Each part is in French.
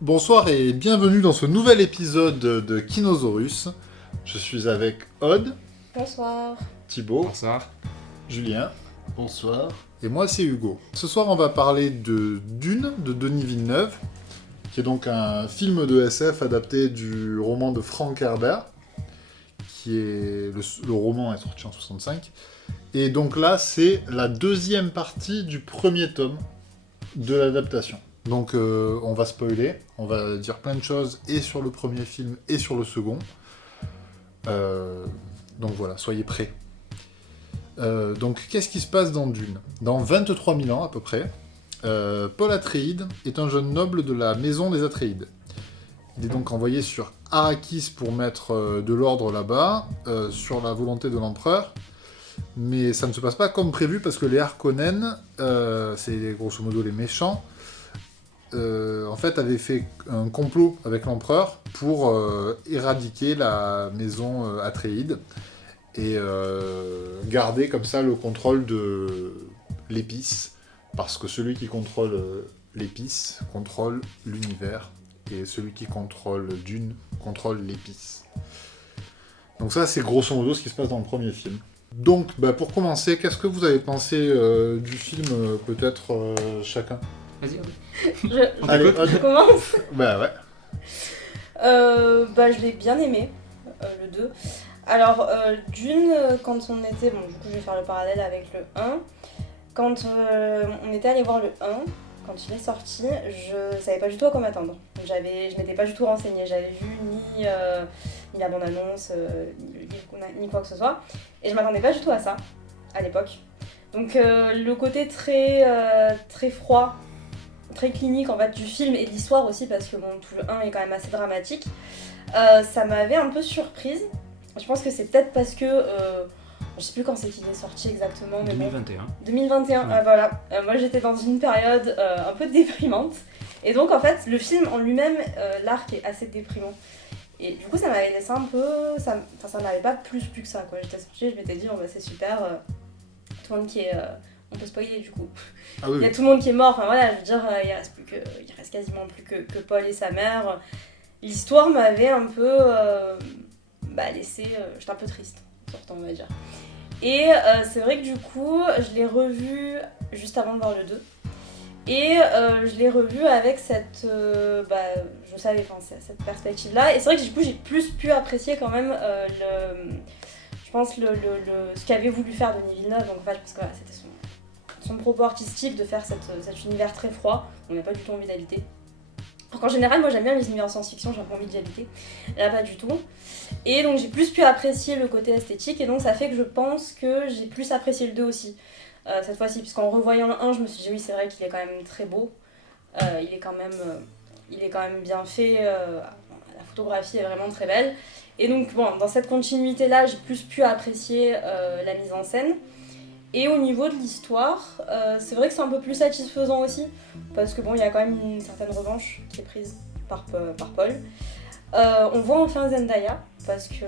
Bonsoir et bienvenue dans ce nouvel épisode de Kinosaurus. Je suis avec Odd, Bonsoir. Thibaut, Bonsoir. Julien Bonsoir. et moi c'est Hugo. Ce soir on va parler de Dune de Denis Villeneuve, qui est donc un film de SF adapté du roman de Frank Herbert, qui est le roman est sorti en 65. Et donc là c'est la deuxième partie du premier tome de l'adaptation. Donc on va spoiler, on va dire plein de choses et sur le premier film et sur le second. Donc voilà, soyez prêts. Donc qu'est-ce qui se passe dans Dune ? Dans 23 000 ans à peu près, Paul Atreides est un jeune noble de la maison des Atreides. Il est donc envoyé sur Arrakis pour mettre de l'ordre là-bas, sur la volonté de l'empereur. Mais ça ne se passe pas comme prévu parce que les Harkonnen, c'est grosso modo les méchants, en fait, avait fait un complot avec l'empereur pour éradiquer la maison Atréide et garder comme ça le contrôle de l'épice, parce que celui qui contrôle l'épice contrôle l'univers, et celui qui contrôle Dune contrôle l'épice. Donc ça, c'est grosso modo ce qui se passe dans le premier film. Donc, pour commencer, qu'est-ce que vous avez pensé du film, peut-être chacun ? Vas-y. Allez, Je commence. Bah ouais. Je l'ai bien aimé, le 2. Alors, Dune, quand on était... Bon, du coup, je vais faire le parallèle avec le 1. Quand on était allé voir le 1, quand il est sorti, je savais pas du tout à quoi m'attendre. Je m'étais pas du tout renseignée. J'avais vu ni la bande-annonce, ni le livre, ni quoi que ce soit. Et je m'attendais pas du tout à ça, à l'époque. Donc, le côté très froid, très clinique en fait du film et de l'histoire aussi, parce que bon, tout le 1 est quand même assez dramatique, ça m'avait un peu surprise. Je pense que c'est peut-être parce que je sais plus quand c'est qu'il est sorti exactement, mais 2021. 2021, Ouais. voilà. Moi j'étais dans une période un peu déprimante, et donc en fait le film en lui-même, l'arc est assez déprimant, et du coup ça m'avait laissé un peu, ça m'avait pas plus que ça quoi. J'étais sortie, je m'étais dit bon bah c'est super, tout le monde qui est on peut spoiler du coup. Ah oui. Il y a tout le monde qui est mort, enfin voilà, je veux dire, il reste quasiment plus que Paul et sa mère. L'histoire m'avait un peu laissé, j'étais un peu triste, surtout on va dire. Et c'est vrai que du coup, je l'ai revu juste avant de voir le 2. Et je l'ai revu avec cette, je savais, cette perspective-là. Et c'est vrai que du coup, j'ai plus pu apprécier quand même je pense ce qu'avait voulu faire Denis Villeneuve. Donc en fait, parce que voilà, c'était son propos artistique de faire cet univers très froid, on n'a pas du tout envie d'habiter. Alors qu'en général, moi j'aime bien les univers de science-fiction, j'ai pas envie d'y habiter. Là, pas du tout. Et donc j'ai plus pu apprécier le côté esthétique, et donc ça fait que je pense que j'ai plus apprécié le 2 aussi, cette fois-ci, puisqu'en revoyant le 1, je me suis dit oui, c'est vrai qu'il est quand même très beau. Il est quand même bien fait, la photographie est vraiment très belle. Et donc bon, dans cette continuité-là, j'ai plus pu apprécier la mise en scène. Et au niveau de l'histoire, c'est vrai que c'est un peu plus satisfaisant aussi, parce que bon, il y a quand même une certaine revanche qui est prise par Paul. On voit enfin Zendaya, parce que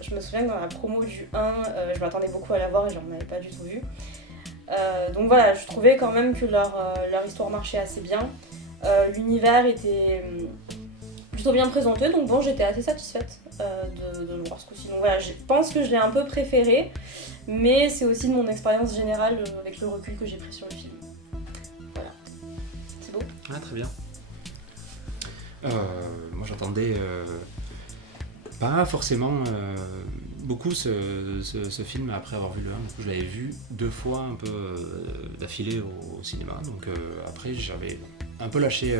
je me souviens que dans la promo du 1, je m'attendais beaucoup à la voir et j'en avais pas du tout vu. Donc voilà, je trouvais quand même que leur histoire marchait assez bien. L'univers était plutôt bien présenté, donc bon, j'étais assez satisfaite de le voir ce coup-ci. Donc voilà, je pense que je l'ai un peu préféré, mais c'est aussi de mon expérience générale avec le recul que j'ai pris sur le film. Voilà. C'est beau ? Ah, très bien. Moi j'entendais pas forcément beaucoup ce film après avoir vu le 1. Du coup, je l'avais vu 2 fois un peu d'affilée au cinéma. Donc après j'avais un peu lâché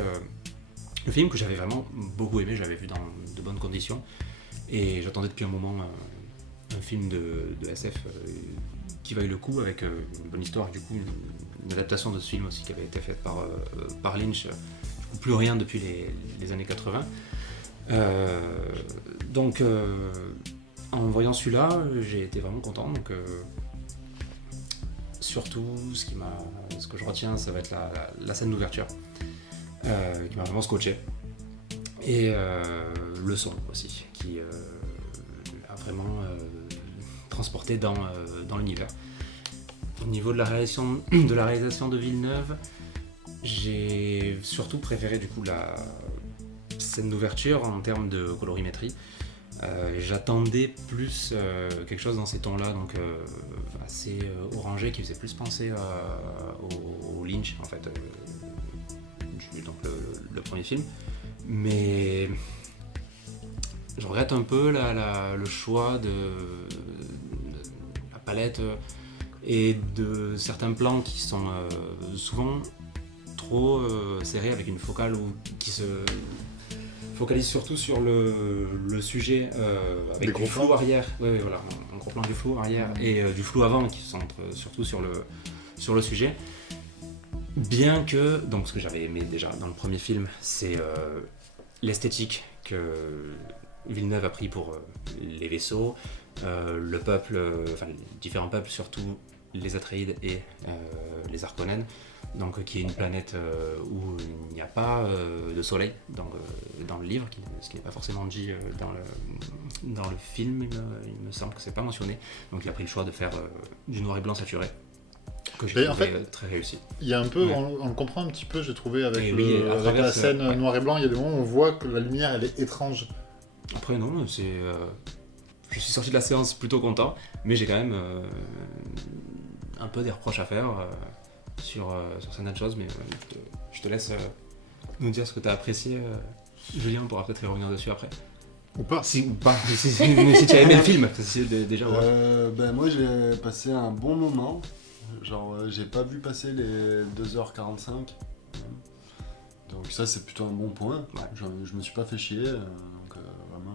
le film que j'avais vraiment beaucoup aimé. Je l'avais vu dans de bonnes conditions. Et j'attendais depuis un moment un film de SF qui vaille le coup, avec une bonne histoire. Du coup, une adaptation de ce film aussi qui avait été faite par Lynch. Plus rien depuis les années 80. Donc, en voyant celui-là, j'ai été vraiment content. Donc, surtout, ce que je retiens, ça va être la scène d'ouverture, qui m'a vraiment scotché. Et le son aussi, qui a vraiment transporté dans l'univers. Au niveau de la réalisation de Villeneuve, j'ai surtout préféré du coup la scène d'ouverture en termes de colorimétrie. J'attendais plus quelque chose dans ces tons-là, donc assez orangé, qui faisait plus penser au Lynch en fait, donc le premier film. Mais je regrette un peu le choix de la palette et de certains plans qui sont souvent trop serrés avec une focale qui se focalise surtout sur le sujet avec du flou arrière. Ouais, voilà, un gros plan du flou arrière et du flou avant qui se centre surtout sur le sujet. Bien que, donc ce que j'avais aimé déjà dans le premier film, c'est l'esthétique que Villeneuve a pris pour les vaisseaux, le peuple, enfin les différents peuples, surtout les Atreides et les Harkonnen, donc qui est une planète où il n'y a pas de soleil dans le livre, ce qui n'est pas forcément dit dans le film, il me semble que c'est pas mentionné. Donc il a pris le choix de faire du noir et blanc saturé, que j'ai trouvé très réussi. Il y a un peu, on le comprend un petit peu, j'ai trouvé avec la scène noir et blanc, il y a des moments où on voit que la lumière elle est étrange. Après non, je suis sorti de la séance plutôt content, mais j'ai quand même un peu des reproches à faire sur certaines choses, mais je te laisse nous dire ce que tu as apprécié. Julien, on pourra peut-être y revenir dessus après. Ou pas. Si tu as aimé le film, c'est déjà. Moi j'ai passé un bon moment. Genre, j'ai pas vu passer les 2h45. Donc ça c'est plutôt un bon point. Ouais. Je me suis pas fait chier. Donc vraiment.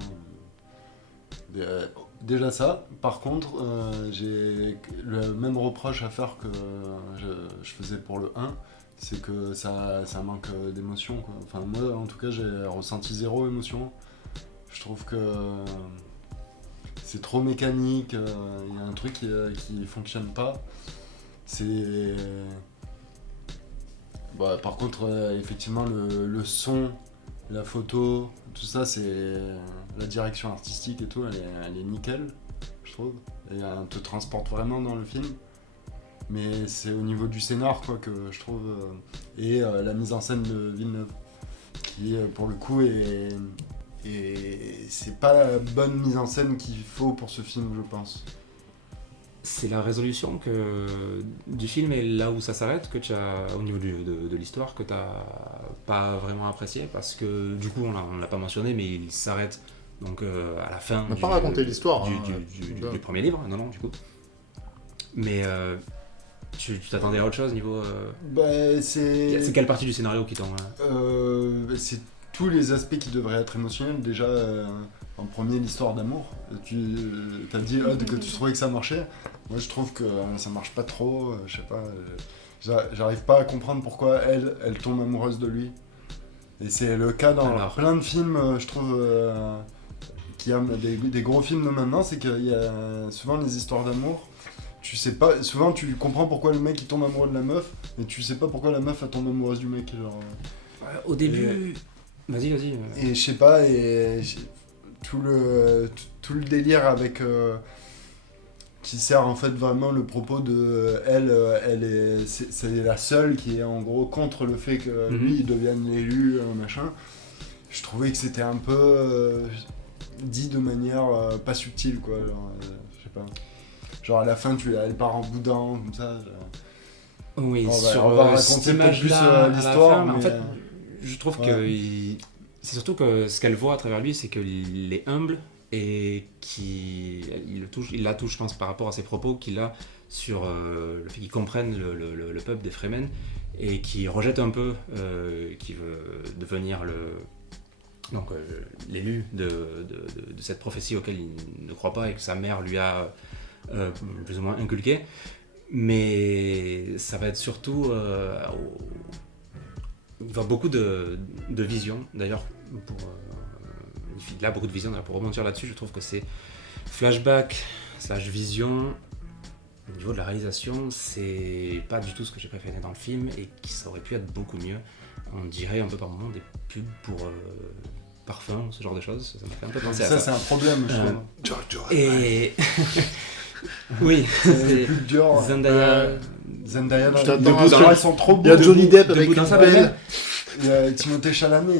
Déjà ça. Par contre, j'ai le même reproche à faire que je faisais pour le 1. C'est que ça manque d'émotion, quoi. Enfin moi en tout cas j'ai ressenti zéro émotion. Je trouve que c'est trop mécanique. Il y a un truc qui fonctionne pas. Par contre, effectivement, le son, la photo, tout ça, c'est la direction artistique et tout, elle est nickel, je trouve. Et elle te transporte vraiment dans le film. Mais c'est au niveau du scénar, quoi, que je trouve, et la mise en scène de Villeneuve, qui pour le coup et c'est pas la bonne mise en scène qu'il faut pour ce film, je pense. C'est la résolution du film et là où ça s'arrête que tu as au niveau de l'histoire que tu n'as pas vraiment apprécié, parce que du coup on l'a pas mentionné, mais il s'arrête donc à la fin. On n'a pas raconté l'histoire du premier livre, non du coup. Mais tu t'attendais à autre chose niveau. C'est quelle partie du scénario qui t'en. C'est tous les aspects qui devraient être émotionnels. Déjà, en premier, l'histoire d'amour. Tu as dit que tu trouvais que ça marchait. Moi, je trouve que ça marche pas trop. Je sais pas. J'arrive pas à comprendre pourquoi elle tombe amoureuse de lui. Et c'est le cas dans plein de films, je trouve, qu'il y a des gros films de maintenant, c'est qu'il y a souvent des histoires d'amour. Tu sais pas, souvent tu comprends pourquoi le mec il tombe amoureux de la meuf, mais tu sais pas pourquoi la meuf elle tombe amoureuse du mec. Genre. Au début. Vas-y. Et je sais pas, tout le délire avec. Qui sert en fait vraiment le propos de c'est la seule qui est en gros contre le fait que lui il devienne l'élu, machin. Je trouvais que c'était un peu dit de manière pas subtile, quoi. Je sais pas. Genre à la fin elle part en boudin comme ça. Oui, on va raconter peut-être plus l'histoire, mais en fait je trouve que c'est surtout que ce qu'elle voit à travers lui, c'est qu'il est humble et il la touche, je pense, par rapport à ses propos qu'il a sur le fait qu'il comprenne le peuple des Fremen et qui rejette un peu, qui veut devenir l'élu de cette prophétie auquel il ne croit pas et que sa mère lui a plus ou moins inculqué. Mais ça va être surtout il va beaucoup de vision. D'ailleurs, il a beaucoup de vision. Pour rebondir là-dessus, je trouve que c'est flashback / vision. Au niveau de la réalisation, c'est pas du tout ce que j'ai préféré dans le film et qui ça aurait pu être beaucoup mieux. On dirait un peu par moments des pubs pour parfum, ce genre de choses. Ça m'a fait un peu penser à ça. Ça, c'est un problème, je trouve. Et oui, c'est plus dur. Zendaya elles sont trop beaux. Il y a Johnny Depp avec une pelle. Timothée Chalamet,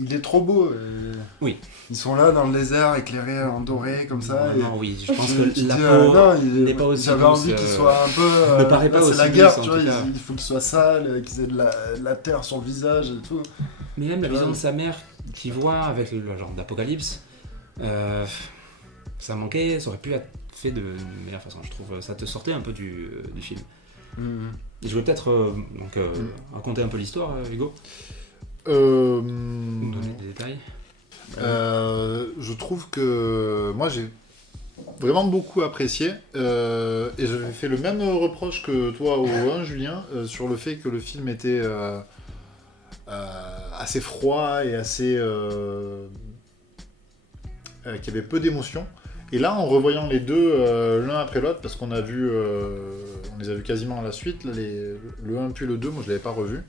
il est trop beau. Oui. Ils sont là dans le désert, éclairés en doré, comme ça. Non, oui, je pense tu que dis, la peau non, n'est pas aussi j'avais douce, envie qu'il soit un peu. ne paraît pas là, aussi c'est la guerre, douce, tu en vois, tout cas. il faut qu'il soit sale, qu'ils aient de la terre sur le visage et tout. Mais même la Ouais. vision de sa mère qu'il voit avec le genre d'apocalypse, ça manquait, ça aurait pu être fait de meilleure façon, je trouve. Ça te sortait un peu du film. Et je voulais peut-être raconter un peu l'histoire, Hugo, nous donner des détails. Je trouve que moi j'ai vraiment beaucoup apprécié et j'avais fait le même reproche que toi au 1 Julien sur le fait que le film était assez froid et assez qu'il y avait peu d'émotions. Et là, en revoyant les deux l'un après l'autre, parce qu'on a vu, on les a vus quasiment à la suite, là, le 1 puis le 2, moi je l'avais pas revu.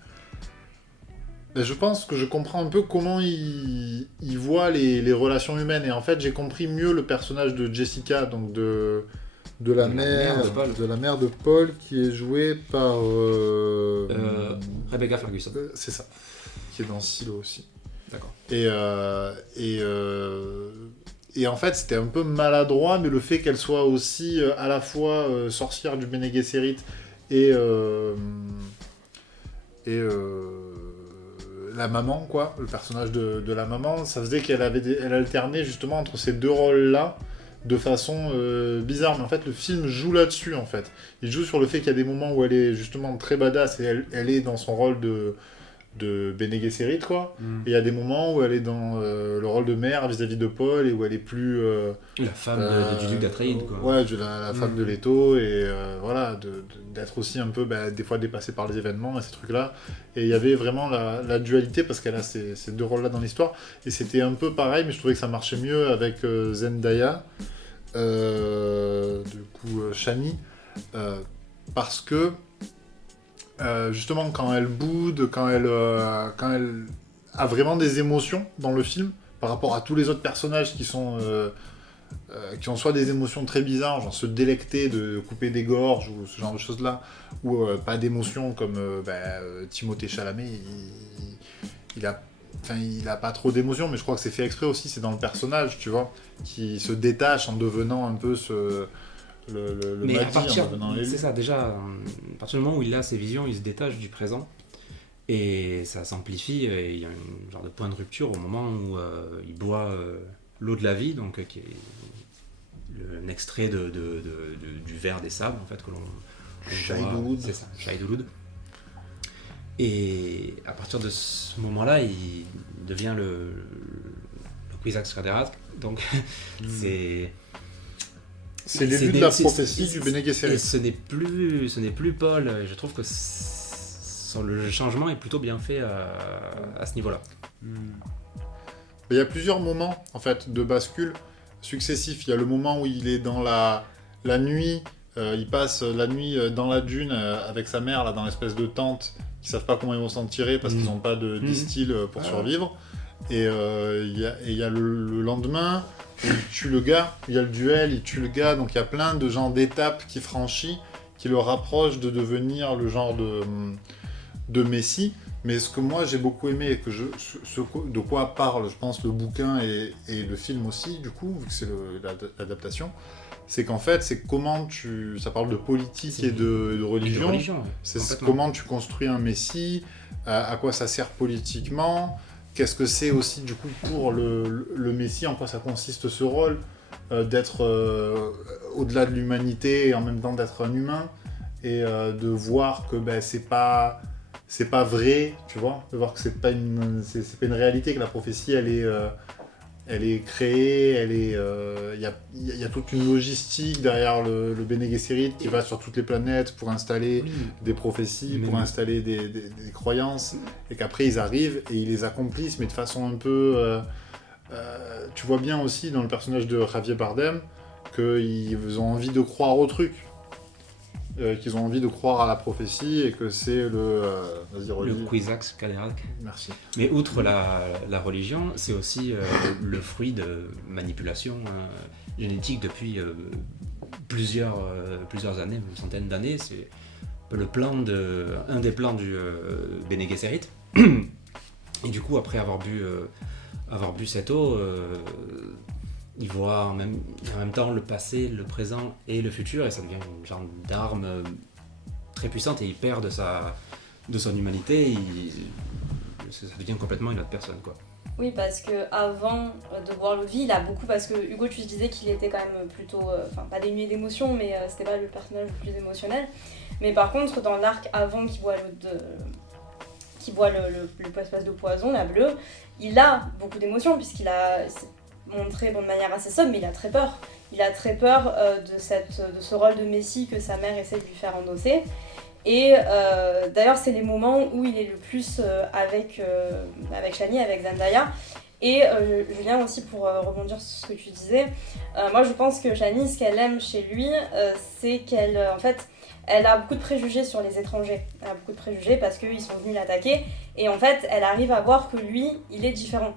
Ben, je pense que je comprends un peu comment il voit les relations humaines. Et en fait, j'ai compris mieux le personnage de Jessica, donc de la mère de Paul, qui est jouée par... Rebecca Ferguson. c'est ça, qui est dans Silo aussi. D'accord. Et en fait, c'était un peu maladroit, mais le fait qu'elle soit aussi à la fois sorcière du Bene Gesserit et la maman, quoi, le personnage de la maman, ça faisait qu'elle elle alternait justement entre ces deux rôles-là de façon bizarre. Mais en fait, le film joue là-dessus, en fait. Il joue sur le fait qu'il y a des moments où elle est justement très badass et elle est dans son rôle de Bene Gesserit, quoi. Et il y a des moments où elle est dans le rôle de mère vis-à-vis de Paul et où elle est plus... La femme du duc d'Atreides, quoi. Ouais, la femme de Leto et voilà, d'être aussi un peu, des fois dépassée par les événements et ces trucs-là. Et il y avait vraiment la dualité parce qu'elle a ces deux rôles-là dans l'histoire. Et c'était un peu pareil, mais je trouvais que ça marchait mieux avec Zendaya, du coup Shani, parce que justement, quand elle boude, quand elle a vraiment des émotions dans le film, par rapport à tous les autres personnages qui ont soit des émotions très bizarres, genre se délecter de couper des gorges ou ce genre de choses-là, ou pas d'émotions comme Timothée Chalamet, il a pas trop d'émotions, mais je crois que c'est fait exprès aussi, c'est dans le personnage, tu vois, qui se détache en devenant un peu le mais à Mahdi, partir, en devenant l'élu. c'est ça, déjà, à partir du moment où il a ses visions, il se détache du présent et ça s'amplifie. Et il y a un genre de point de rupture au moment où il boit l'eau de la vie, donc qui est un extrait du verre des sables en fait que l'on Shai-Hulud. C'est ça, Shai-Hulud. Et à partir de ce moment-là, il devient le Kwisatz Haderach, donc C'est l'élu de la prophétie du Bene Gesserit. Et ce n'est plus Paul. Et je trouve que le changement est plutôt bien fait à ce niveau-là. Il y a plusieurs moments en fait de bascule successifs. Il y a le moment où il est dans la nuit, il passe la nuit dans la dune avec sa mère là dans l'espèce de tente. Ils savent pas comment ils vont s'en tirer parce qu'ils n'ont pas de distil pour survivre. Et il y a le lendemain. Il tue le gars, il y a le duel, il tue le gars, donc il y a plein de genres d'étapes qu'il franchit, qui le rapprochent de devenir le genre de Messie. Mais ce que moi j'ai beaucoup aimé, et que de quoi parle, je pense, le bouquin et le film aussi, du coup, vu que c'est l'adaptation, c'est qu'en fait, c'est comment ça parle de politique et de religion. C'est comment tu construis un Messie, à quoi ça sert politiquement. Qu'est-ce que c'est aussi du coup pour le Messie, en quoi ça consiste ce rôle d'être au-delà de l'humanité et en même temps d'être un humain et de voir que c'est pas vrai, tu vois, de voir que c'est pas une réalité, que la prophétie elle est créée, il y a toute une logistique derrière le Bene Gesserit qui va sur toutes les planètes pour installer des prophéties, pour installer des croyances, et qu'après ils arrivent et ils les accomplissent, mais de façon un peu... tu vois bien aussi dans le personnage de Javier Bardem qu'ils ont envie de croire au truc. Qu'ils ont envie de croire à la prophétie et que c'est le Kwisatz Haderach. Merci. Mais outre la religion, c'est aussi le fruit de manipulations génétiques depuis plusieurs années, une centaine d'années. C'est un des plans du Bene Gesserit. Et du coup, après avoir bu cette eau, il voit en même temps le passé, le présent et le futur, et ça devient une genre d'arme très puissante, et il perd de son humanité, ça devient complètement une autre personne, quoi. Oui, parce que avant de voir l'eau de vie, il a beaucoup, parce que Hugo, tu disais qu'il était quand même plutôt, pas dénué d'émotions, mais c'était pas le personnage le plus émotionnel. Mais par contre, dans l'arc avant qu'il boit le espèce de poison, la bleue, il a beaucoup d'émotions, puisqu'il a montré de manière assez sobre, mais il a très peur. Il a très peur de ce rôle de messie que sa mère essaie de lui faire endosser. Et d'ailleurs, c'est les moments où il est le plus avec Shani, avec Zendaya. Et Julien, aussi pour rebondir sur ce que tu disais, moi je pense que Shani, ce qu'elle aime chez lui, c'est qu'elle, en fait, elle a beaucoup de préjugés sur les étrangers. Elle a beaucoup de préjugés parce qu'ils sont venus l'attaquer. Et en fait, elle arrive à voir que lui, il est différent.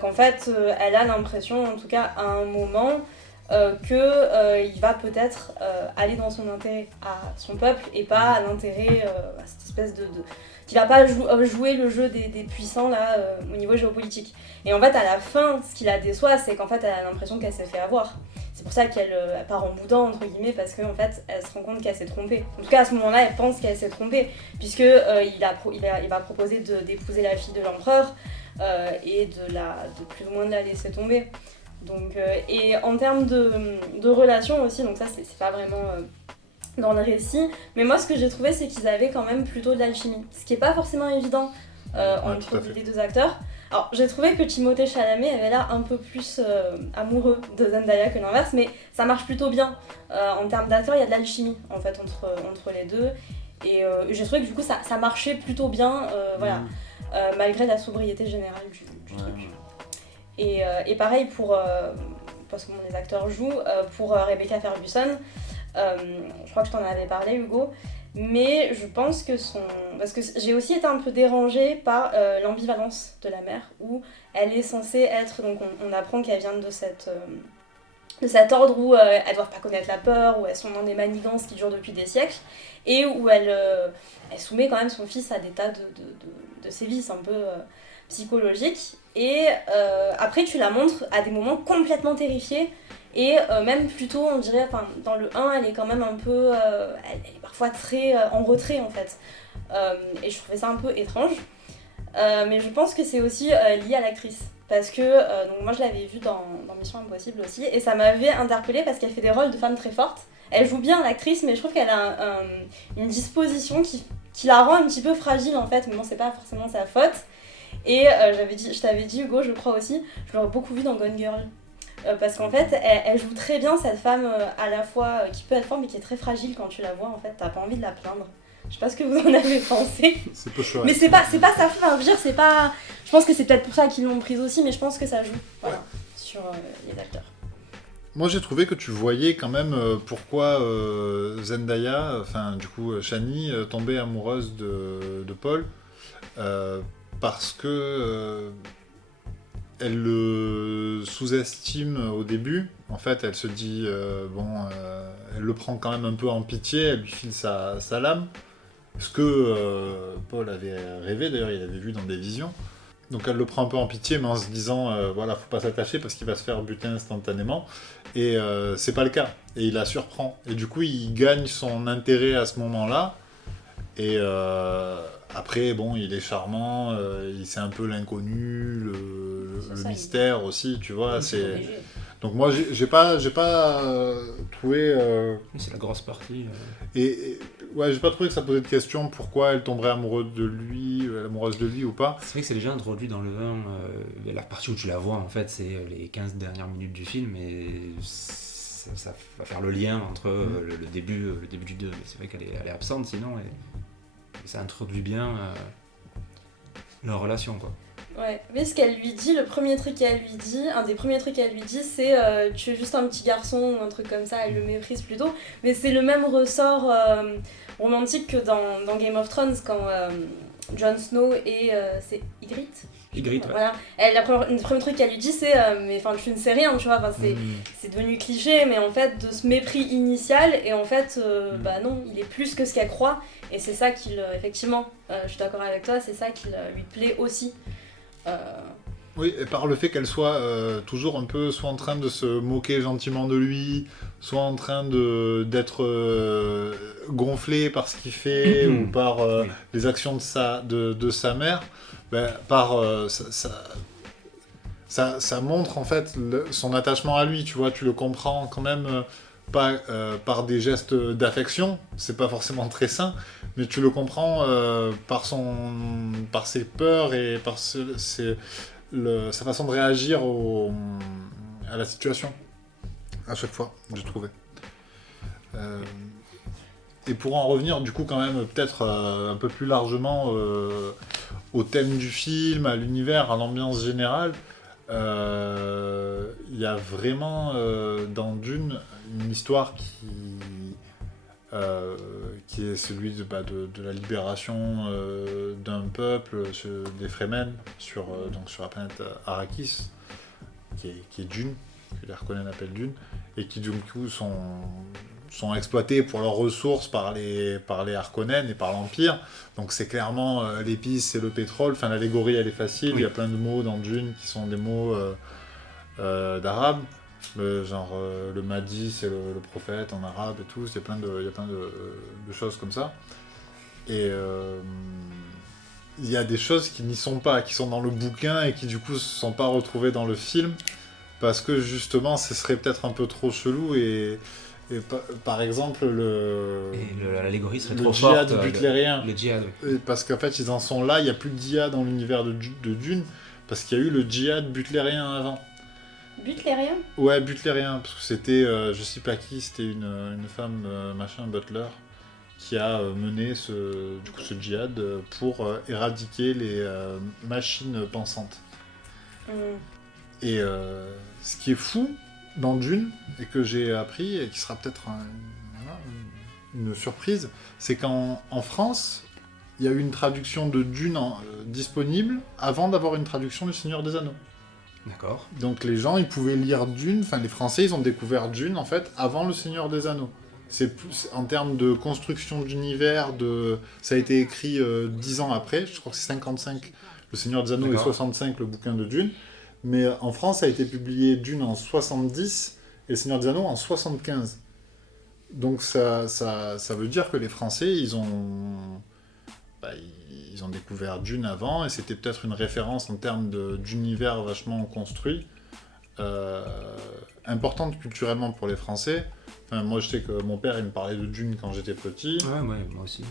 Qu'en fait, elle a l'impression, en tout cas à un moment, qu'il va peut-être aller dans son intérêt à son peuple et pas à l'intérêt à cette espèce de qu'il va pas jouer le jeu des puissants là au niveau géopolitique. Et en fait à la fin, ce qui la déçoit, c'est qu'en fait elle a l'impression qu'elle s'est fait avoir. C'est pour ça qu'elle part en boudin entre guillemets, parce qu'en fait elle se rend compte qu'elle s'est trompée. En tout cas à ce moment-là, elle pense qu'elle s'est trompée, puisque il va proposer d'épouser la fille de l'empereur et de plus ou moins de la laisser tomber. Donc, et en termes de relations aussi, donc ça c'est pas vraiment dans le récit, mais moi ce que j'ai trouvé, c'est qu'ils avaient quand même plutôt de l'alchimie, ce qui est pas forcément évident entre les deux acteurs. Alors j'ai trouvé que Timothée Chalamet avait l'air un peu plus amoureux de Zendaya que l'inverse, mais ça marche plutôt bien. En termes d'acteurs, il y a de l'alchimie en fait entre les deux, et j'ai trouvé que du coup ça marchait plutôt bien, voilà, malgré la sobriété générale du truc. Et pareil parce que les acteurs jouent, pour Rebecca Ferguson, je crois que je t'en avais parlé, Hugo, mais je pense que parce que j'ai aussi été un peu dérangée par l'ambivalence de la mère, où elle est censée être, donc on apprend qu'elle vient de cet ordre où elles ne doivent pas connaître la peur, où elles sont dans des manigances qui durent depuis des siècles, et où elle soumet quand même son fils à des tas de sévices un peu psychologiques. Et après tu la montres à des moments complètement terrifiée, et même plutôt on dirait, dans le 1 elle est quand même un peu elle est parfois très en retrait en fait, et je trouvais ça un peu étrange, mais je pense que c'est aussi lié à l'actrice, parce que donc moi je l'avais vue dans Mission Impossible aussi, et ça m'avait interpellée parce qu'elle fait des rôles de femme très fortes. Elle joue bien, l'actrice, mais je trouve qu'elle a une disposition qui la rend un petit peu fragile en fait, mais bon c'est pas forcément sa faute. Et je t'avais dit Hugo, je crois aussi, je l'aurais beaucoup vue dans Gone Girl, parce qu'en fait elle joue très bien cette femme à la fois qui peut être forte mais qui est très fragile. Quand tu la vois en fait t'as pas envie de la plaindre. Je sais pas ce que vous en avez pensé. C'est peu chouette. Mais c'est pas sa fin, je veux dire, c'est pas... Je pense que c'est peut-être pour ça qu'ils l'ont prise aussi, mais je pense que ça joue, voilà, sur les acteurs. Moi j'ai trouvé que tu voyais quand même pourquoi Zendaya, enfin du coup Shani, tombait amoureuse de Paul, parce que elle le sous-estime au début. En fait elle se dit, elle le prend quand même un peu en pitié, elle lui file sa lame, ce que Paul avait rêvé, d'ailleurs il avait vu dans des visions. Donc elle le prend un peu en pitié, mais en se disant, voilà, faut pas s'attacher parce qu'il va se faire buter instantanément. Et c'est pas le cas. Et il la surprend. Et du coup, il gagne son intérêt à ce moment-là. Et après, bon, il est charmant, c'est un peu l'inconnu, le mystère aussi, tu vois. C'est... Donc moi, j'ai pas trouvé... C'est la grosse partie. Ouais, j'ai pas trouvé que ça posait de question pourquoi elle tomberait amoureuse de lui ou pas. C'est vrai que c'est déjà introduit dans le 1, la partie où tu la vois en fait, c'est les 15 dernières minutes du film, et ça va faire le lien entre le début du 2, mais c'est vrai qu'elle est absente sinon, et ça introduit bien leur relation, quoi. Ouais, mais ce qu'elle lui dit, un des premiers trucs qu'elle lui dit, c'est tu es juste un petit garçon ou un truc comme ça, elle le méprise plutôt, mais c'est le même ressort romantique que dans Game of Thrones, quand Jon Snow et c'est Ygritte. Ygritte, ouais. Voilà. Le premier truc qu'elle lui dit, c'est mais enfin tu ne sais rien, tu vois. Enfin, c'est devenu cliché, mais en fait de ce mépris initial, et en fait bah non, il est plus que ce qu'elle croit, et c'est ça qu'il effectivement, je suis d'accord avec toi, c'est ça qui lui plaît aussi. Oui, et par le fait qu'elle soit toujours un peu soit en train de se moquer gentiment de lui, soit en train d'être gonflée par ce qu'il fait ou par les actions de sa mère, ben, ça montre en fait son attachement à lui, tu vois, tu le comprends quand même pas par des gestes d'affection, c'est pas forcément très sain, mais tu le comprends par ses peurs et par sa façon de réagir à la situation, à chaque fois, j'ai trouvé. Et pour en revenir du coup quand même peut-être un peu plus largement au thème du film, à l'univers, à l'ambiance générale, il y a vraiment dans Dune une histoire qui est celui de la libération d'un peuple, des Fremen, sur la planète Arrakis, qui est Dune, que les Harkonnen appellent Dune, et qui du coup sont exploités pour leurs ressources par les Harkonnen et par l'Empire. Donc c'est clairement l'épice et le pétrole. Enfin, l'allégorie elle est facile, oui. Il y a plein de mots dans Dune qui sont des mots d'arabe. Genre le Mahdi c'est le prophète en arabe et tout, il y a plein de choses comme ça. Et il y a des choses qui n'y sont pas, qui sont dans le bouquin et qui du coup ne sont pas retrouvées dans le film, parce que justement ce serait peut-être un peu trop chelou et par exemple l'allégorie serait trop forte. Le djihad butlérien. Le djihad, oui. Parce qu'en fait ils en sont là, il n'y a plus de djihad dans l'univers de Dune, parce qu'il y a eu le djihad butlérien avant. Butlérien ? Ouais, butlérien, parce que c'était, je sais pas qui, c'était une femme, Butler, qui a mené ce djihad pour éradiquer les machines pensantes. Et ce qui est fou dans Dune, et que j'ai appris, et qui sera peut-être une surprise, c'est qu'en France, il y a eu une traduction de Dune disponible avant d'avoir une traduction du Seigneur des Anneaux. D'accord. Donc les gens, ils pouvaient lire Dune, enfin les Français, ils ont découvert Dune en fait avant le Seigneur des Anneaux. C'est plus en termes de construction d'univers, ça a été écrit 10 ans après, je crois que c'est 55, le Seigneur des Anneaux. D'accord. Et 65, le bouquin de Dune. Mais en France, ça a été publié Dune en 70 et le Seigneur des Anneaux en 75. Donc ça veut dire que les Français, ils ont découvert Dune avant, et c'était peut-être une référence en termes d'univers vachement construit, importante culturellement pour les Français. Enfin, moi, je sais que mon père, il me parlait de Dune quand j'étais petit. Ouais, moi aussi.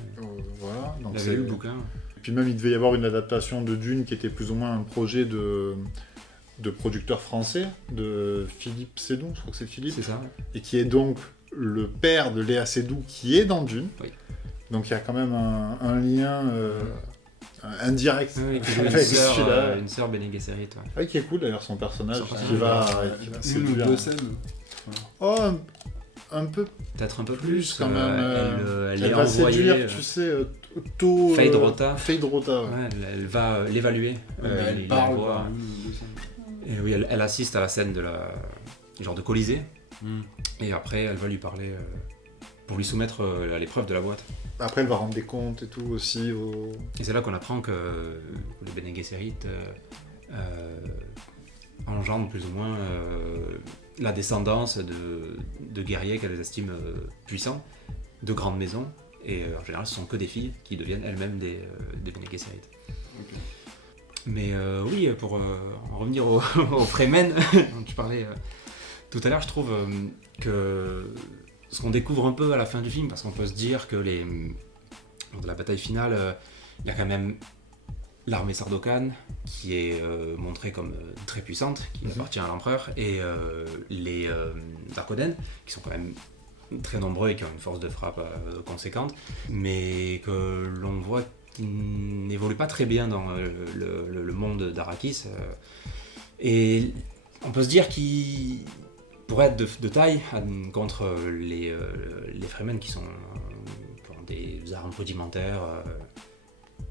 Voilà. Donc il avait lu le bouquin. Et puis même, il devait y avoir une adaptation de Dune qui était plus ou moins un projet de producteur français, de Philippe Seydoux, je crois que c'est Philippe. C'est ça. Et qui est donc le père de Léa Seydoux, qui est dans Dune. Oui. Donc il y a quand même un lien indirect avec une sœur Bene Gesserit. Ouais. Ouais, qui est cool d'ailleurs, son personnage qui va séduire. Une ou deux scènes. Oh, un peu. Peut-être un peu plus quand même. Elle va envoyée, séduire, tu sais, tôt. Fade Rota. Ouais. Ouais, elle va l'évaluer. Elle parle. Et oui, elle assiste à la scène de genre de Colisée. Et après, elle va lui parler pour lui soumettre à l'épreuve de la boîte. Après, elle va rendre des comptes et tout aussi. Et c'est là qu'on apprend que les Bene Gesserit engendrent plus ou moins la descendance de guerriers qu'elles estiment puissants, de grandes maisons, et en général ce sont que des filles qui deviennent elles-mêmes des Bene Gesserit. Okay. Mais oui, pour en revenir aux Fremen dont tu parlais tout à l'heure, je trouve que ce qu'on découvre un peu à la fin du film, parce qu'on peut se dire que lors de la bataille finale, il y a quand même l'armée Sardaukhan qui est montrée comme très puissante, qui appartient à l'empereur, et les Harkonnen, qui sont quand même très nombreux et qui ont une force de frappe conséquente, mais que l'on voit qu'ils n'évoluent pas très bien dans le monde d'Arrakis. Et on peut se dire qu'ils pourraient être de taille contre les Fremen qui sont des armes rudimentaires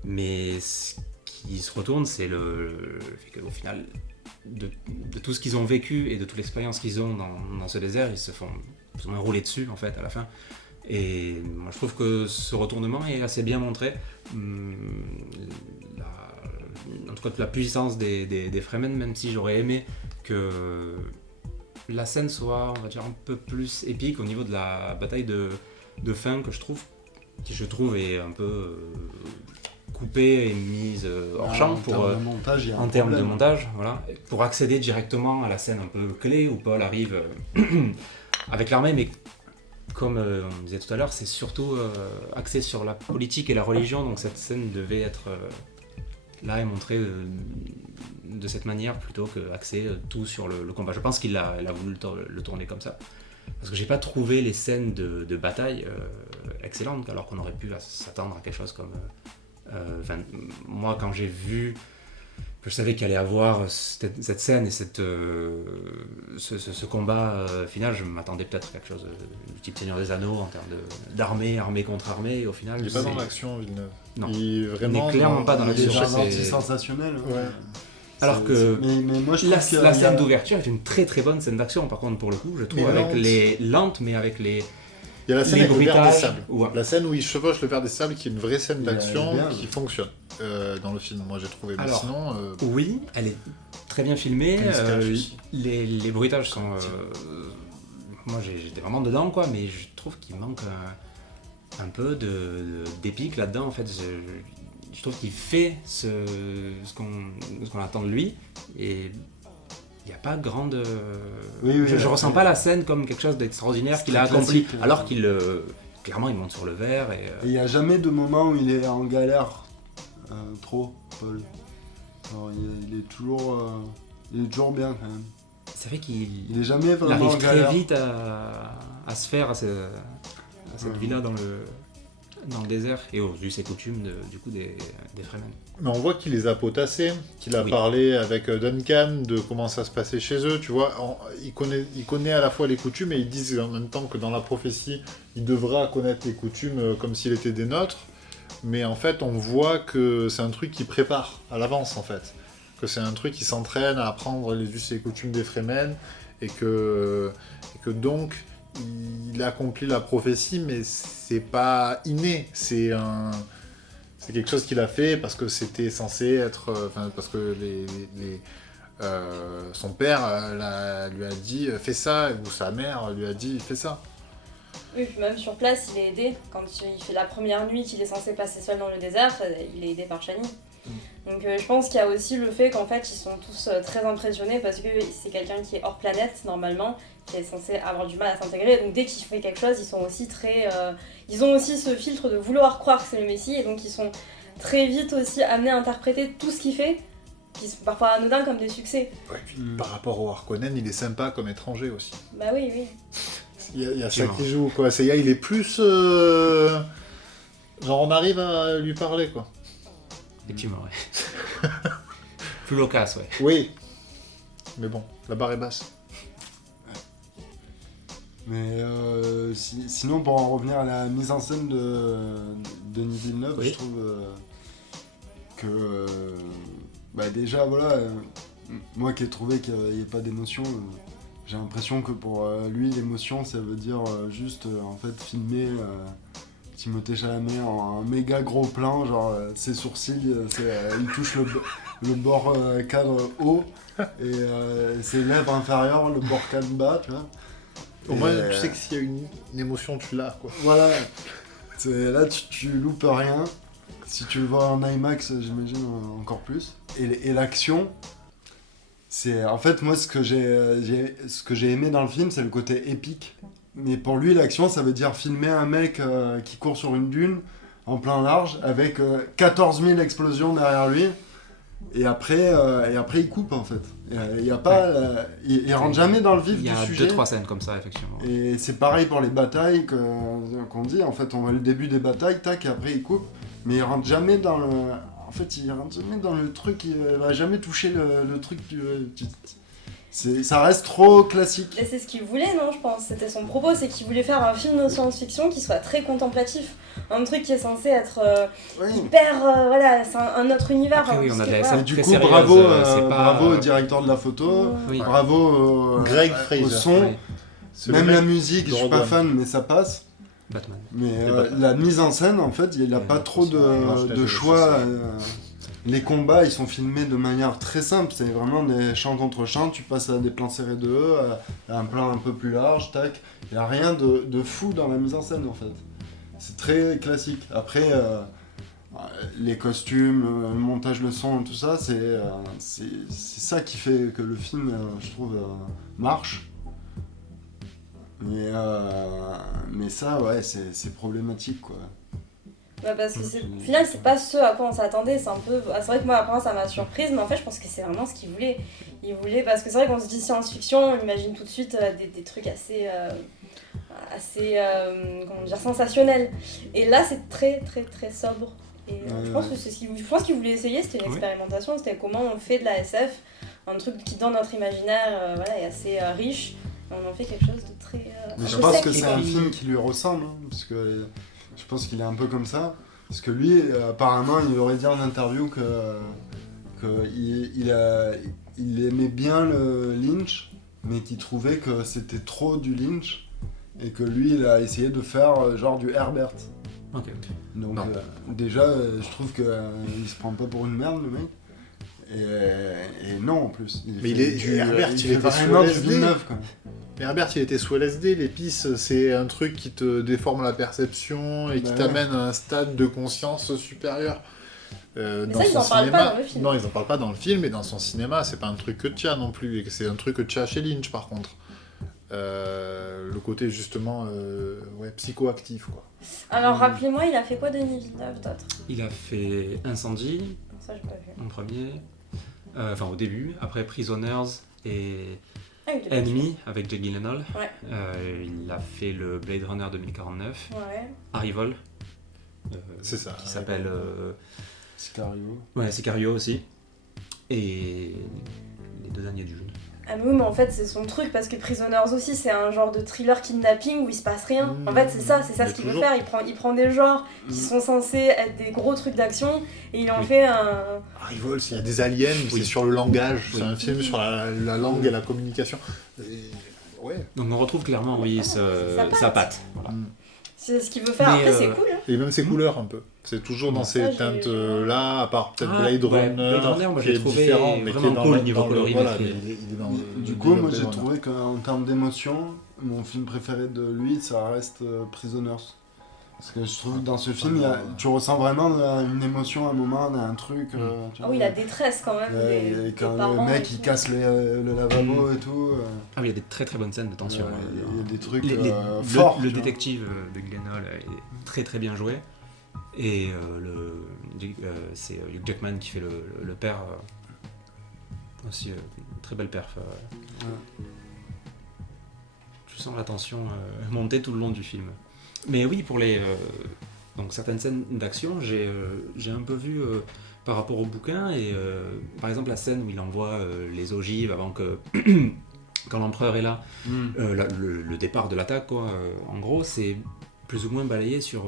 Mais ce qui se retourne, c'est le fait qu'au final, de tout ce qu'ils ont vécu et de toute l'expérience qu'ils ont dans ce désert, ils se font plus ou moins rouler dessus en fait à la fin. Et moi je trouve que ce retournement est assez bien montré. En tout cas la puissance des Fremen, même si j'aurais aimé que la scène soit, on va dire, un peu plus épique au niveau de la bataille de fin que je trouve est un peu coupée et mise hors champ en termes de montage, voilà, pour accéder directement à la scène un peu clé où Paul arrive avec l'armée, mais comme on disait tout à l'heure, c'est surtout axé sur la politique et la religion, donc cette scène devait être là et montrée de cette manière plutôt qu'axer tout sur le combat. Je pense qu'il a voulu le tourner comme ça. Parce que j'ai pas trouvé les scènes de bataille excellentes, alors qu'on aurait pu s'attendre à quelque chose comme... moi, quand j'ai vu que je savais qu'il allait avoir cette scène et ce combat final, je m'attendais peut-être à quelque chose du type Seigneur des Anneaux en termes d'armée contre armée, et au final... Il n'est pas dans l'action, Villeneuve. Non, il n'est clairement pas dans l'action. C'est un anti-sensationnel. Ouais. Alors que mais moi, je trouve la scène d'ouverture est une très très bonne scène d'action, par contre, pour le coup, je trouve, lente, mais avec les... Il y a la scène avec le ver des sables. Ouais. La scène où il chevauche le ver des sables, qui est une vraie scène d'action bien, qui fonctionne dans le film. Moi j'ai trouvé. Mais Alors, sinon, oui, elle est très bien filmée. Les bruitages sont. Moi j'étais vraiment dedans, quoi, mais je trouve qu'il manque un peu d'épique là-dedans. En fait, je trouve qu'il fait ce qu'on attend de lui, et il n'y a pas grande... je ressens pas la scène comme quelque chose d'extraordinaire qu'il a accompli, alors qu'il clairement il monte sur le verre. Et il n'y a jamais de moment où il est en galère trop, Paul. Alors, il est toujours bien quand même. C'est vrai qu'il est jamais vraiment arrive en galère. Très vite à se faire à cette vie-là dans le désert, et au vu ses coutumes du coup des Fremen. mais on voit qu'il les a potassés, qu'il a parlé avec Duncan de comment ça se passait chez eux, tu vois. Il connaît à la fois les coutumes, et ils disent en même temps que dans la prophétie, il devra connaître les coutumes comme s'il était des nôtres, mais en fait on voit que c'est un truc qu'il prépare à l'avance, en fait. Que c'est un truc qui s'entraîne à apprendre les us et les coutumes des Fremen, et que donc il accomplit la prophétie, mais c'est pas inné, c'est quelque chose qu'il a fait parce que c'était censé être, parce que son père lui a dit fais ça, ou sa mère lui a dit fais ça. Oui, puis même sur place, il est aidé. Quand il fait la première nuit qu'il est censé passer seul dans le désert, il est aidé par Chani. Donc je pense qu'il y a aussi le fait qu'en fait ils sont tous très impressionnés parce que c'est quelqu'un qui est hors planète normalement, qui est censé avoir du mal à s'intégrer, donc dès qu'il fait quelque chose ils sont aussi très... ils ont aussi ce filtre de vouloir croire que c'est le Messie, et donc ils sont très vite aussi amenés à interpréter tout ce qu'il fait, qui sont parfois anodins comme des succès. Ouais, puis par rapport au Harkonnen, il est sympa comme étranger aussi. Bah oui. Il y a ça qui joue, quoi. Il est plus... genre on arrive à lui parler, quoi. Effectivement, ouais. Plus loquace, ouais. Oui. Mais bon, la barre est basse. Mais sinon, pour en revenir à la mise en scène de Denis Villeneuve, je trouve que... déjà, voilà, moi qui ai trouvé qu'il n'y ait pas d'émotion, j'ai l'impression que pour lui, l'émotion, ça veut dire juste, en fait, filmer... Timothée Chalamet en un méga gros plan, genre ses sourcils, il touche le bord cadre haut, et ses lèvres inférieures, le bord cadre bas, tu vois. Au moins, tu sais que s'il y a une émotion, tu l'as, quoi. Voilà. Là, tu loupes rien. Si tu le vois en IMAX, j'imagine encore plus. Et l'action, c'est... En fait, moi, ce que j'ai aimé dans le film, c'est le côté épique. Mais pour lui, l'action, ça veut dire filmer un mec qui court sur une dune en plein large avec 14 000 explosions derrière lui. Et après, il coupe, en fait. Il y a pas, il rentre jamais dans le vif du sujet. Il y a 2-3 scènes comme ça, effectivement. Et c'est pareil pour les batailles qu'on dit. En fait, on voit le début des batailles, tac, et après il coupe. Mais il rentre jamais dans le... En fait, il rentre jamais dans le truc. Il va jamais toucher le truc du... Ça reste trop classique. Et c'est ce qu'il voulait, non, je pense. C'était son propos, c'est qu'il voulait faire un film de science-fiction qui soit très contemplatif. Un truc qui est censé être hyper... voilà, c'est un autre univers. Après, oui, on a des voilà. Et du très coup, sérieuse, bravo, c'est pas, bravo au directeur de la photo, Oui. bravo Greg au Fraser. son. Oui. C'est Même le la mec musique, de je suis Rogue pas One. fan, mais ça passe. Batman. Mais Et Batman. la mise en scène, en fait, il n'y a pas trop Ouais, je de l'ai choix. vu, Les combats, ils sont filmés de manière très simple. C'est vraiment des champs contre champs. Tu passes à des plans serrés de eux, à un plan un peu plus large, tac. Il n'y a rien de fou dans la mise en scène, en fait. C'est très classique. Après, les costumes, le montage, le son, tout ça, c'est ça qui fait que le film, je trouve, marche. Mais ça, ouais, c'est problématique, quoi. Ouais, parce que au final, c'est pas ce à quoi on s'attendait. C'est un peu... c'est vrai que moi, après, ça m'a surprise, mais en fait, je pense que c'est vraiment ce qu'il voulait. Il voulait... Parce que c'est vrai qu'on se dit science-fiction, on imagine tout de suite des trucs assez comment dire, sensationnels. Et là, c'est très, très, très sobre. Et je pense que c'est je pense qu'il voulait essayer, c'était une expérimentation. C'était comment on fait de la SF, un truc qui, dans notre imaginaire, voilà, est assez riche. Et on en fait quelque chose de très... Mais je un peu pense sec, que c'est quoi. un film qui lui ressemble, hein, parce que je pense qu'il est un peu comme ça. Parce que lui, apparemment, il aurait dit en interview qu'il aimait bien le Lynch, mais qu'il trouvait que c'était trop du Lynch, et que lui, il a essayé de faire genre du Herbert. Ok. Donc Non. déjà, je trouve qu'il se prend pas pour une merde, le mec. Et non, en plus. Mais Herbert, il était vraiment sous du LSD. Villeneuve, quoi. Mais Herbert, il était sous LSD. L'épice, c'est un truc qui te déforme la perception et qui Bah t'amène à un stade de conscience supérieur. Mais ça, ils en parlent pas dans le film. Non, ils en parlent pas dans le film, mais dans son cinéma, c'est pas un truc que tu as non plus. Et que c'est un truc que tu as chez Lynch, par contre. Le côté, justement, psychoactif, quoi. Alors, rappelez-moi, il a fait quoi Denis Villeneuve d'autre? Il a fait Incendie Ça, j'ai pas vu. en premier, enfin au début, après Prisoners et Ah, il était pas Enemy avec Jake Gyllenhaal. Ouais. Il a fait le Blade Runner 2049, Ouais. Arrival, C'est ça. qui s'appelle Sicario. Sicario aussi, et les deux derniers Dune. Ah mais oui, mais en fait c'est son truc parce que Prisoners aussi c'est un genre de thriller kidnapping où il se passe rien. En fait c'est ça Mais ce qu'il veut toujours. faire. Il prend des genres qui sont censés être des gros trucs d'action et il en fait un... Arrival, il y a des aliens, mais Oui. c'est sur le langage. Oui. C'est un film sur la langue et la communication. Ouais. Donc on retrouve clairement, oui, sa patte. Voilà. C'est ce qu'il veut faire. Mais, Après c'est cool. Hein. Et même ses couleurs, un peu. C'est toujours dans Ça, ces teintes-là, à part peut-être Ah, Blade ouais, Runner, Blade Runner, moi, qui j'ai est trouvé différent, mais qui est vraiment dans cool le niveau dans le- colorimétrie. voilà, il est dans le- Du le coup, moi Blade j'ai Runner. trouvé qu'en termes d'émotion, mon film préféré de lui, ça reste Prisoners. Parce que je trouve que dans ce film, tu ressens vraiment une émotion à un moment, un truc. Tu Ah vois, oui la détresse quand même. et quand des parents le mec et il tout. casse le lavabo et tout. Ah oui, il y a des très très bonnes scènes de tension. Il y a des trucs Le forts. le tu vois. détective de Gyllenhaal est très très bien joué. Et c'est Hugh Jackman qui fait le père. Aussi, très belle perf. Tu sens la tension monter tout le long du film. Mais oui, pour donc certaines scènes d'action, j'ai un peu vu par rapport au bouquin. Et par exemple, la scène où il envoie les ogives avant que. Quand l'empereur est là, le départ de l'attaque, quoi. En gros, c'est plus ou moins balayé sur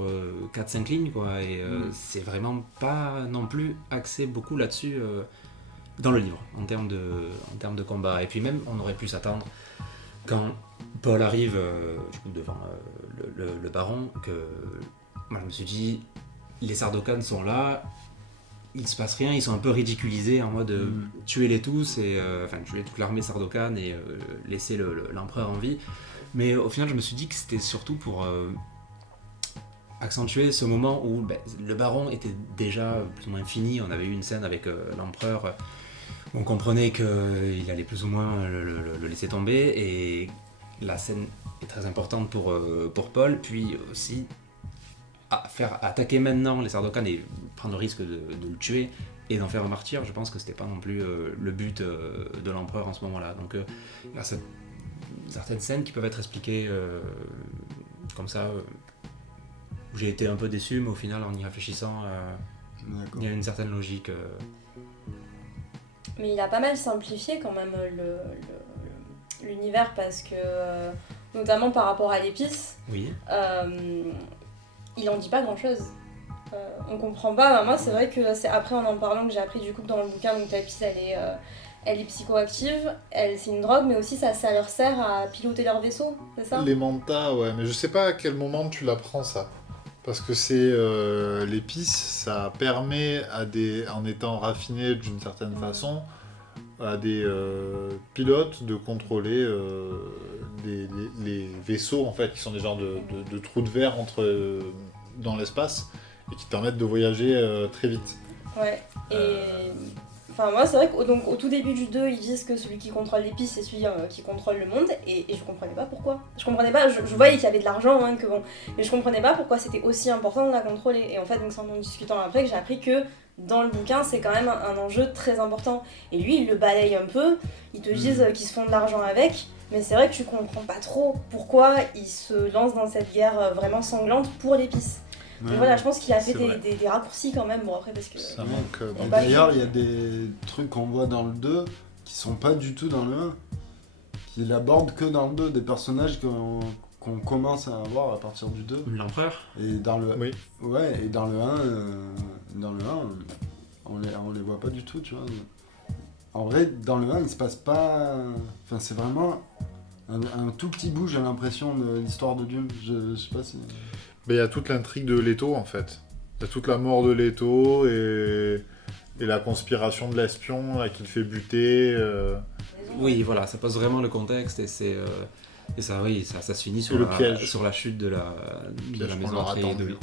4-5 lignes, quoi. Et c'est vraiment pas non plus axé beaucoup là-dessus dans le livre, en termes de combat. Et puis même, on aurait pu s'attendre, quand Paul arrive devant le baron, que moi je me suis dit, les Sardaukans sont là, il se passe rien, ils sont un peu ridiculisés en mode tuez-les tous, et tuez toute l'armée Sardaukane et laisser l'empereur en vie. Mais au final, je me suis dit que c'était surtout pour accentuer ce moment où le baron était déjà plus ou moins fini. On avait eu une scène avec l'empereur, on comprenait qu'il allait plus ou moins le laisser tomber, et la scène est très importante pour Paul, puis aussi faire attaquer maintenant les Sardaukans et prendre le risque de le tuer et d'en faire un martyr. Je pense que c'était pas non plus le but de l'empereur en ce moment-là. Donc il y a certaines scènes qui peuvent être expliquées comme ça, où j'ai été un peu déçu, mais au final, en y réfléchissant, il y a une certaine logique. Mais il a pas mal simplifié quand même l'univers parce que, notamment par rapport à l'épice, Oui. il en dit pas grand-chose. On comprend pas. Moi, c'est vrai que c'est après en parlant que j'ai appris du coup que dans le bouquin, donc l'épice, elle est psychoactive, c'est une drogue, mais aussi ça leur sert à piloter leur vaisseau, c'est ça? Les mantas, ouais, mais je sais pas à quel moment tu l'apprends ça. Parce que c'est l'épice, ça permet en étant raffiné d'une certaine façon, à des pilotes de contrôler les vaisseaux en fait, qui sont des genres de trous de verre dans l'espace et qui te permettent de voyager très vite. Ouais, et... Enfin, moi, c'est vrai qu'au tout début du 2, ils disent que celui qui contrôle l'épice, c'est celui qui contrôle le monde, et je comprenais pas pourquoi. Je comprenais pas, je voyais qu'il y avait de l'argent, hein, mais je comprenais pas pourquoi c'était aussi important de la contrôler. Et en fait, donc, c'est en discutant après que j'ai appris que dans le bouquin, c'est quand même un enjeu très important. Et lui, il le balaye un peu, ils te disent qu'ils se font de l'argent avec, mais c'est vrai que tu comprends pas trop pourquoi ils se lancent dans cette guerre vraiment sanglante pour l'épice. Donc voilà, je pense qu'il a fait des raccourcis quand même, bon après parce que... Ça manque dans D'ailleurs, il y a des trucs qu'on voit dans le 2 qui sont pas du tout dans le 1, qu'il aborde que dans le 2, des personnages qu'on commence à avoir à partir du 2. L'empereur. Et dans le... Oui. Ouais, et dans le 1, on les voit pas du tout, tu vois. En vrai, dans le 1, il se passe pas... Enfin, c'est vraiment un tout petit bout, j'ai l'impression, de l'histoire de Dune. Je sais pas si... Mais il y a toute l'intrigue de Leto en fait. Il y a toute la mort de Leto et la conspiration de l'espion là, qui le fait buter. Oui, voilà, ça pose vraiment le contexte et c'est... Et ça, oui, ça se finit sur la chute de la maison Atreides.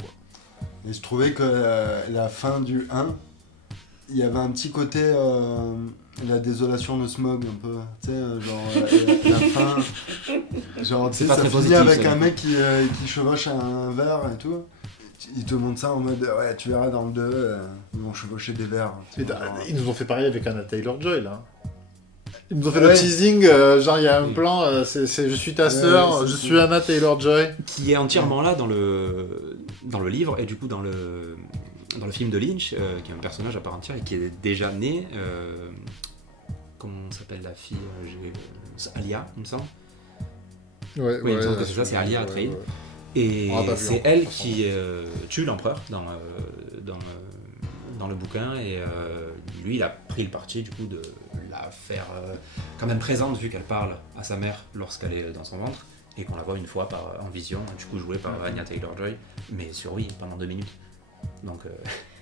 Et je trouvais que la fin du 1, il y avait un petit côté la désolation de Smaug un peu, tu sais, genre la fin, genre tu sais, ça finit positif, avec ça. un mec qui chevauche un verre et tout. Il te montre ça en mode ouais, tu verras dans le 2, ils vont chevaucher des verres. Ils nous ont fait pareil avec Anna Taylor-Joy là. Ils nous ont fait le teasing, genre il y a un plan, c'est je suis ta sœur, je suis Anna Taylor-Joy. Qui est entièrement là dans le livre et du coup dans le film de Lynch, qui est un personnage à part entière et qui est déjà né. Comment s'appelle la fille Alia, il me semble. Ouais, Oui, il me semble que c'est ça, c'est Alia Atreides. Et c'est elle qui tue l'empereur dans le bouquin et lui il a pris le parti du coup de la faire quand même présente vu qu'elle parle à sa mère lorsqu'elle est dans son ventre et qu'on la voit une fois en vision, du coup jouée par Anya Taylor-Joy, mais pendant 2 minutes. Donc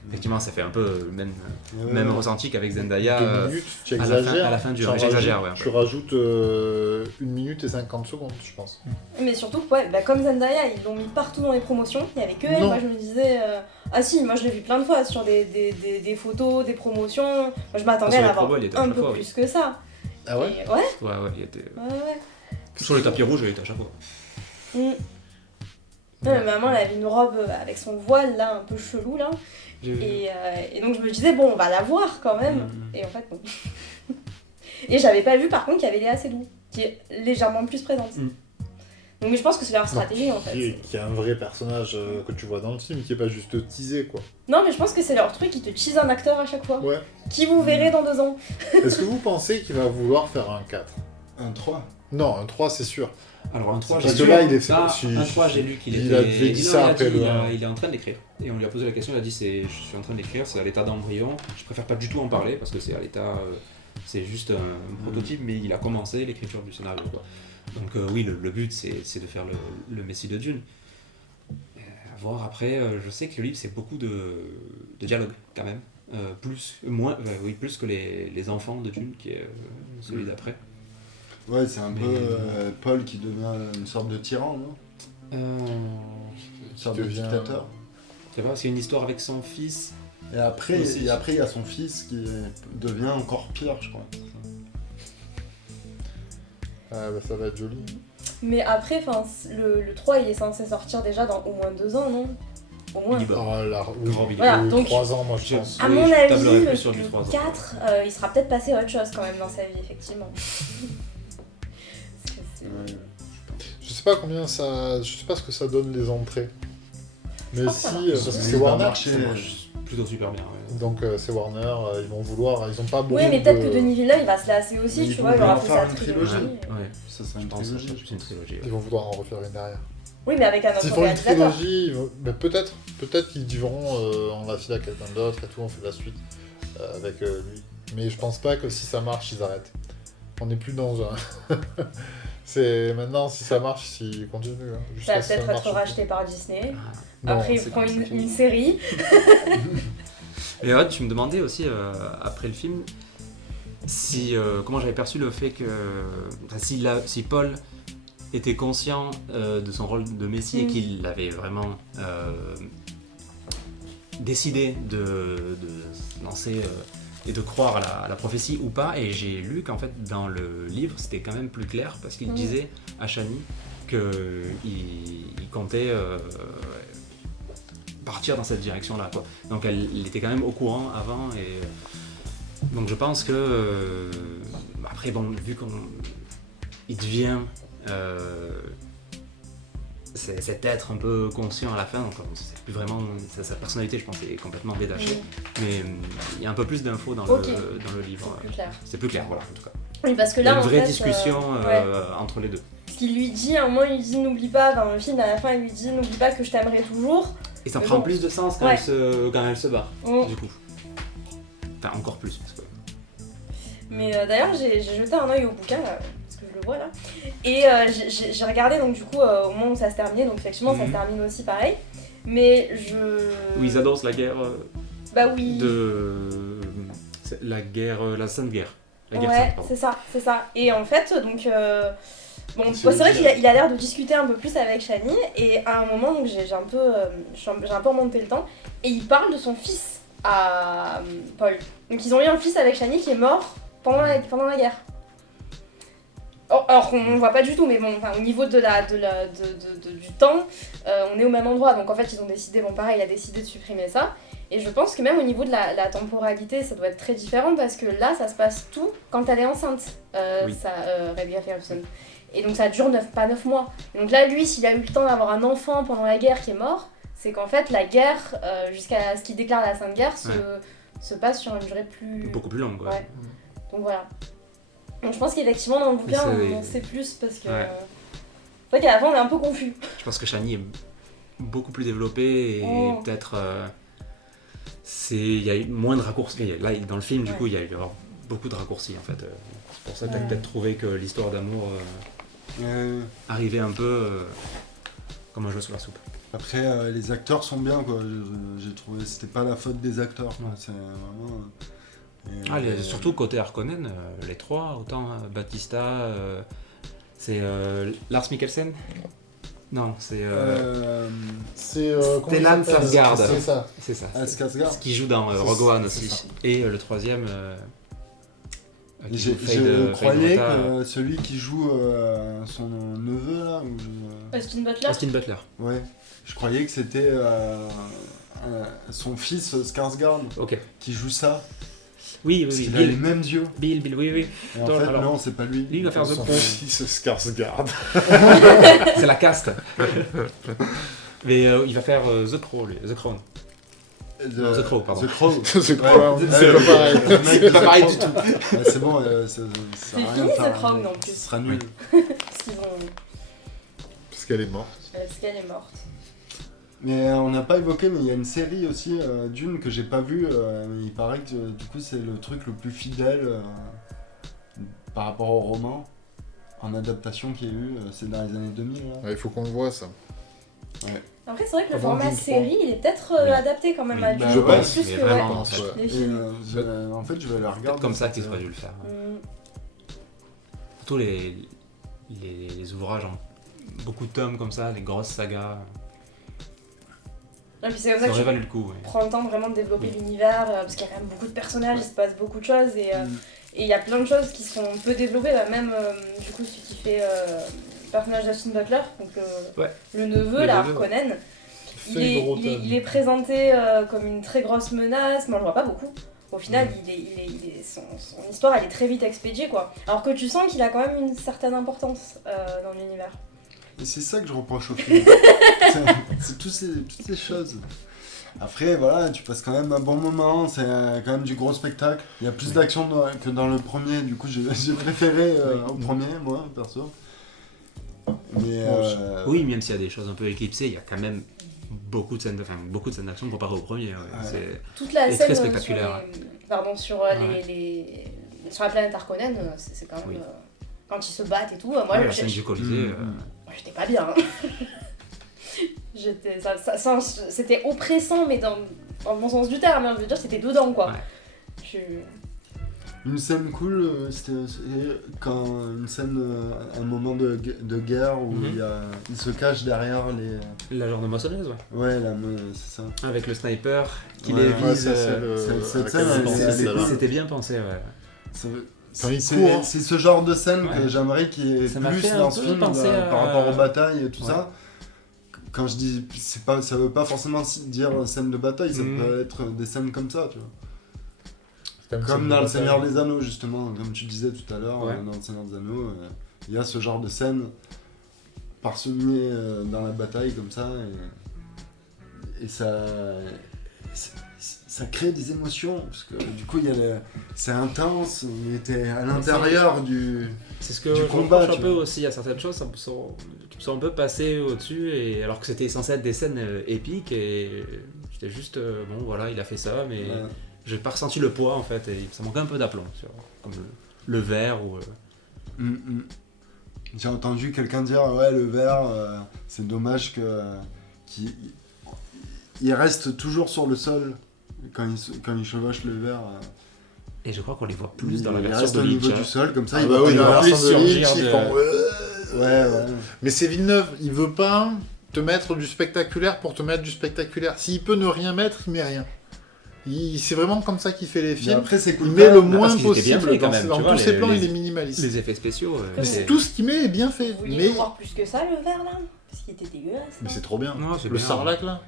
effectivement ça fait un peu le même ressenti qu'avec Zendaya 2 minutes, tu à la fin du... J'exagère, ouais. Tu rajoutes 1 minute et 50 secondes, je pense. Mais surtout, ouais, comme Zendaya, ils l'ont mis partout dans les promotions, il n'y avait que elle. Non. Moi je me disais, ah si, moi je l'ai vu plein de fois sur des photos, des promotions. Moi je m'attendais à l'avoir un peu plus que ça. Ah ouais? Et, ouais, Ouais, il était... ouais. Sur le tapis rouge, il était à chaque fois. Ouais, maman, elle avait une robe avec son voile là, un peu chelou là. Et donc je me disais, bon, on va la voir quand même. Et en fait, non. Et j'avais pas vu par contre qu'il y avait Léa Seydoux, qui est légèrement plus présente. Donc je pense que c'est leur stratégie en fait. Qui est un vrai personnage que tu vois dans le film, qui est pas juste teasé quoi. Non, mais je pense que c'est leur truc, ils te teasent un acteur à chaque fois. Ouais. Qui vous verrez dans 2 ans. Est-ce que vous pensez qu'il va vouloir faire un 4? Un 3. Non, un 3 c'est sûr. Alors un 3, Parce que là, il est fait. un 3, j'ai lu qu'il était... Il avait dit ça après le 1. Il est en train d'écrire. Et on lui a posé la question, il a dit je suis en train d'écrire, c'est à l'état d'embryon. Je préfère pas du tout en parler parce que c'est à l'état... c'est juste un prototype, mais il a commencé l'écriture du scénario, quoi. Donc oui, le but c'est de faire le Messie de Dune. À voir après, je sais que le livre c'est beaucoup de dialogue quand même. Plus que les enfants de Dune, qui est celui d'après. Ouais, c'est un peu Paul qui devient une sorte de tyran, non? Une sorte de dictateur. C'est vrai, parce qu'il y a une histoire avec son fils. Et après, il y a son fils qui devient encore pire, je crois. Ah bah ça va être joli. Mais après, le 3 il est censé sortir déjà dans au moins 2 ans, non? Au moins. Oh là, oui. Voilà, donc 3 ans moi je pense. à mon avis, sur du 3 ans. le 4, il sera peut-être passé à autre chose quand même dans sa vie, effectivement. Je sais pas combien ça... Je sais pas ce que ça donne les entrées. Mais si, parce que c'est Il va Warner. marcher, Plutôt super bien, ouais. Donc c'est Warner, ils vont vouloir, ils ont pas beaucoup Oui, mais peut-être que Denis Villeneuve il va se lasser aussi, Mais tu ils vois, vont il aura en fait faire sa une trilogie. trilogie. Ouais. Ça serait Je une pense que ça trilogie. sera plus une trilogie. Ils vont vouloir en refaire une derrière. Oui, mais avec un autre S'ils font une réalisateur. trilogie, mais peut-être qu'ils diront on l'a filé à quelqu'un d'autre et tout, on fait la suite avec lui. Mais je pense pas que si ça marche, ils arrêtent. On n'est plus dans un. C'est maintenant, si ça marche, s'ils continuent. Hein, Ça jusqu'à va ce que peut-être marche être plus. racheté par Disney. Non, Après, il c'est prend comme ça une, qu'il- une série. Et ouais, tu me demandais aussi, après le film, si, comment j'avais perçu le fait que. Enfin, si Paul était conscient de son rôle de Messie et qu'il avait vraiment décidé de se lancer et de croire à la prophétie ou pas. Et j'ai lu qu'en fait, dans le livre, c'était quand même plus clair parce qu'il disait à Chani qu'il comptait. Partir dans cette direction-là, quoi. Donc elle était quand même au courant avant et donc je pense que après bon, vu qu'il devient cet être un peu conscient à la fin, donc c'est plus vraiment sa personnalité, je pense, est complètement détachée, mais il y a un peu plus d'infos dans Ok. le livre. C'est plus clair. C'est plus clair, voilà, en tout cas. Oui, parce que Il y a là, une en vraie fait, discussion ouais. entre les deux. Ce qu'il lui dit, à un moment, il lui dit n'oublie pas, dans le film, à la fin, il lui dit n'oublie pas que je t'aimerai toujours. Et ça Mais prend bon. plus de sens quand, Ouais. quand elle se bat, Mm. du coup. Enfin, encore plus. Parce que... Mais d'ailleurs, j'ai jeté un œil au bouquin, là, parce que je le vois là. Et j'ai regardé, donc du coup, au moment où ça se terminait, donc effectivement, ça se termine aussi pareil. Mais Où ils adossent la guerre Bah oui. c'est la guerre, la Sainte Guerre. La guerre Ouais, sainte, pardon. c'est ça. Et en fait, donc... Bon, C'est c'est vrai le qu'il a l'air de discuter un peu plus avec Chani, et à un moment, donc j'ai un peu remonté le temps, et il parle de son fils à Paul. Donc ils ont eu un fils avec Chani qui est mort pendant la guerre. Alors qu'on ne voit pas du tout, mais bon, au niveau du temps, on est au même endroit, donc en fait ils ont décidé, bon pareil, il a décidé de supprimer ça. Et je pense que même au niveau de la temporalité, ça doit être très différent, parce que là, ça se passe tout quand elle est enceinte, Oui. Rebecca Ferguson. Et donc ça dure pas 9 mois. Et donc là, lui, s'il a eu le temps d'avoir un enfant pendant la guerre qui est mort, c'est qu'en fait, la guerre, jusqu'à ce qu'il déclare la Sainte Guerre, se passe sur une durée plus... Beaucoup plus longue. Ouais. Donc voilà. Donc je pense qu'effectivement, dans le bouquin, c'est- on sait plus, parce que... Ouais. C'est vrai qu'à la fin, on est un peu confus. Je pense que Chani est beaucoup plus développé et peut-être... il y a eu moins de raccourcis. Là, dans le film, du coup, il y a eu beaucoup de raccourcis, en fait. C'est pour ça que tu as peut-être trouvé que l'histoire d'amour arrivait un peu comme un jeu sur la soupe. Après, les acteurs sont bien, quoi. J'ai trouvé, c'était pas la faute des acteurs. Quoi. Ouais. C'est vraiment. Surtout côté Harkonnen, les trois, autant Batista, c'est Lars Mikkelsen. Non, c'est C'est Stellan Skarsgård. C'est ça. c'est ça. Skarsgård. Ce qui joue dans Rogue One aussi. ça. Et le troisième. qui Je joue Fade croyais Rota, que celui qui joue son neveu là, Austin Butler. Austin Butler. ouais, je croyais que c'était son fils Skarsgård Ok. qui joue ça, Oui, parce oui, qu'il a les Bill. mêmes yeux. Bill, oui. Et en Attends, fait, alors, non, c'est pas lui. lui, il va faire The Son Crow. fils Skarsgård. C'est la caste. Mais il va faire The Crow, lui. The Crown. Non, The Crow, pardon. The Crow. C'est quoi C'est pas pareil. C'est pas pareil du tout. Ouais, c'est bon, ça C'est sert à rien fini, de faire The Crown, un- en plus. Ce sera nul. Parce qu'ils ont... Parce qu'elle est morte. Parce qu'elle est morte. Mais on n'a pas évoqué, mais il y a une série aussi d'une que j'ai pas vue. Mais il paraît que du coup c'est le truc le plus fidèle par rapport au roman en adaptation qu'il y a eu. C'est dans les années 2000. Là. Ouais, il faut qu'on le voit, ça. Après, c'est vrai que le Avant format Dune 3. série, il est peut-être Oui. adapté quand même Oui. à Dune. Je pense, plus mais que vraiment, ouais, en fait. les Et, films. en fait, je vais la regarder. Peut-être comme ça qu'ils auraient dû le faire. Mm. Surtout les ouvrages en beaucoup de tomes comme ça, les grosses sagas. Et puis c'est comme Ça ça que aurait tu valu le coup. Ouais. prends le temps vraiment de développer l'univers, parce qu'il y a quand même beaucoup de personnages, il se passe beaucoup de choses, et il y a plein de choses qui sont peu développées, même du coup celui qui fait le personnage d'Austin Butler, donc le neveu, Le là, neveu, Harkonnen, il Fade est, Rota. il est présenté comme une très grosse menace, mais on le voit pas beaucoup. Au final, son histoire, elle est très vite expédiée, quoi. Alors que tu sens qu'il a quand même une certaine importance dans l'univers. Et c'est ça que je reproche au film. C'est toutes ces choses. Après, voilà, tu passes quand même un bon moment, c'est quand même du gros spectacle. Il y a plus d'action que dans le premier, du coup, j'ai préféré au premier, moi, perso. Mais, Oui, même s'il y a des choses un peu éclipsées, il y a quand même beaucoup de scènes d'action comparé au premier. Ouais. C'est Toute la et scène très spectaculaire. sur sur la planète Harkonnen, c'est quand même Oui. quand ils se battent et tout. Moi, la scène du Colisée. moi, j'étais pas bien. C'était oppressant, mais dans le bon sens du terme. Je veux dire, c'était dedans, quoi. Ouais. Une scène cool, c'était quand un moment de guerre où il se cache derrière les... La genre de moissonneuse, Ouais, c'est ça. avec le sniper qui Ouais, les ouais, vise. cette scène, C'était bien pensé, ouais. Quand il court, C'est ce genre de scène que j'aimerais qu'il y ait Ça m'a plus fait un dans ce peu film penser à- par rapport aux batailles et tout Ouais. ça. Quand je dis, ça veut pas forcément dire scène de bataille, ça peut être des scènes comme ça, tu vois. Comme dans Le Seigneur des Anneaux, justement, comme tu disais tout à l'heure, Ouais. dans Le Seigneur des Anneaux, il y a ce genre de scène parsemée dans la bataille comme ça, et ça crée des émotions, parce que du coup, c'est intense, mais t'es à l'intérieur du... C'est ce que Du je combat, reproche un tu peu vois. aussi à certaines choses, qui sont un peu passées au-dessus, et alors que c'était censé être des scènes épiques, et j'étais juste, bon voilà, il a fait ça, mais Ouais. j'ai pas ressenti le poids en fait, et ça manquait un peu d'aplomb, comme le verre ou... J'ai entendu quelqu'un dire, ouais, le verre, c'est dommage qu'il il reste toujours sur le sol quand il chevauche le verre. Et je crois qu'on les voit plus dans la il version reste de au niveau Lynch. du sol, comme ça, Ah il bah va oui, pas dans y la avoir- plus version de Lynch, surgir ils de- font... Ouais. Mais c'est Villeneuve, il veut pas te mettre du spectaculaire pour te mettre du spectaculaire. S'il peut ne rien mettre, il met rien. C'est vraiment comme ça qu'il fait les Mais films. après, c'est cool. Il met le quand même. moins parce qu'ils étaient bien possible faits quand dans, même, dans tu tous vois, ses les- plans, les- il est minimaliste. Les effets spéciaux, Mais Tout ce qu'il met est bien fait, Vous vouliez mais... le voir plus que ça, le verre, là? Parce qu'il était dégueulasse. Mais là. c'est trop bien. Non, c'est Le bien. sarlac là.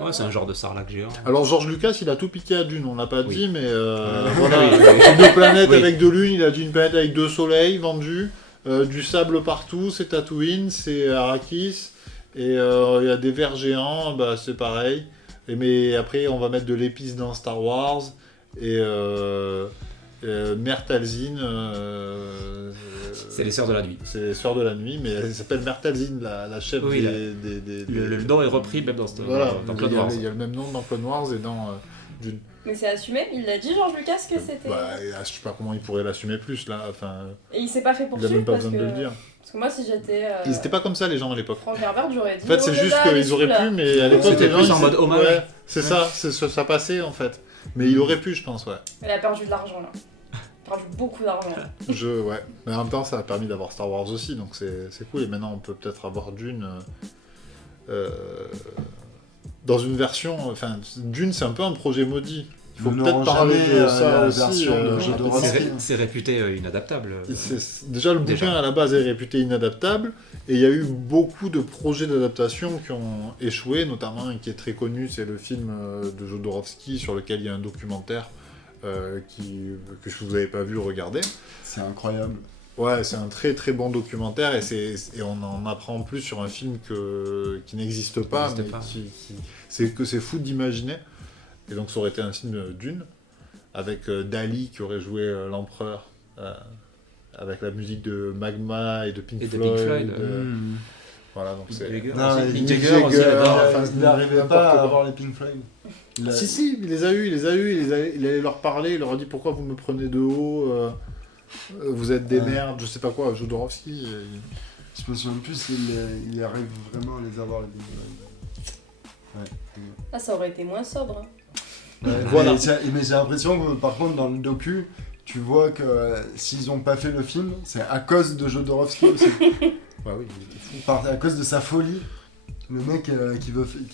Ouais, c'est un genre de sarlac géant. Alors George Lucas, il a tout piqué à Dune, on l'a pas Oui. dit, mais Oui, voilà. oui. Deux planètes Oui. avec deux lunes, il a dit une planète avec deux soleils vendus, du sable partout, c'est Tatooine, c'est Arrakis, et il y a des vers géants, bah c'est pareil. Mais après, on va mettre de l'épice dans Star Wars, et Mère Talzin, C'est les Sœurs de la Nuit. c'est les Sœurs de la Nuit, mais elle s'appelle Mère Talzin, la chef Oui, des... Le nom est repris même dans Voilà, dans il Clone y a- Wars. il y a le même nom dans Clone Wars et dans Dune. Mais c'est assumé, il l'a dit, George Lucas, que c'était. Bah, je sais pas comment il pourrait l'assumer plus là, enfin, Et il s'est pas fait il a poursuivre même pas parce besoin que... de le dire. Parce que moi, si j'étais. Ils étaient pas comme ça les gens à l'époque. Frank Herbert, j'aurais dit. En fait, c'est oh, juste là là, qu'ils auraient là. pu, mais à l'époque, C'était les gens, plus ils en mode étaient- hommage. Ouais, c'est ça, ça passait en fait. Mais il aurait pu, je pense, ouais. Il a perdu de l'argent, là. Il a perdu beaucoup d'argent. Ouais. Mais en même temps, ça a permis d'avoir Star Wars aussi, donc c'est cool. Et maintenant, on peut peut-être avoir Dune dans une version. Enfin, Dune, c'est un peu un projet maudit. Il faut Nous peut-être n'aurons parler jamais, de ça la aussi. version de Jodorowsky. C'est réputé inadaptable. Déjà, le Déjà. bouquin à la base est réputé inadaptable, et il y a eu beaucoup de projets d'adaptation qui ont échoué, notamment un qui est très connu, c'est le film de Jodorowsky sur lequel il y a un documentaire que si vous n'avez pas vu, regardez. C'est incroyable. Ouais, c'est un très très bon documentaire, et on en apprend plus sur un film qui n'existe pas, n'existe mais pas. c'est fou d'imaginer. Et donc ça aurait été un film Dune, avec Dali qui aurait joué l'empereur, avec la musique de Magma et de Pink Et de Floyd. Pink Floyd, Voilà, donc c'est... Non, mais Mick Mick Jagger aussi, il Jagger, adore. enfin, il n'arrivait n'importe pas à quoi. avoir les Pink Floyd. Si, il les a eus, il allait leur parler, il leur a dit pourquoi vous me prenez de haut, vous êtes des Ouais. merdes, je sais pas quoi, Jodorowsky. Je me souviens plus s'il arrive vraiment à les avoir, les Pink Floyd. Ah, ça aurait été moins sobre. Hein. Voilà. Mais j'ai l'impression que, par contre, dans le docu, tu vois que s'ils ont pas fait le film, c'est à cause de Jodorowsky aussi. Bah oui, À cause de sa folie. Le mec qui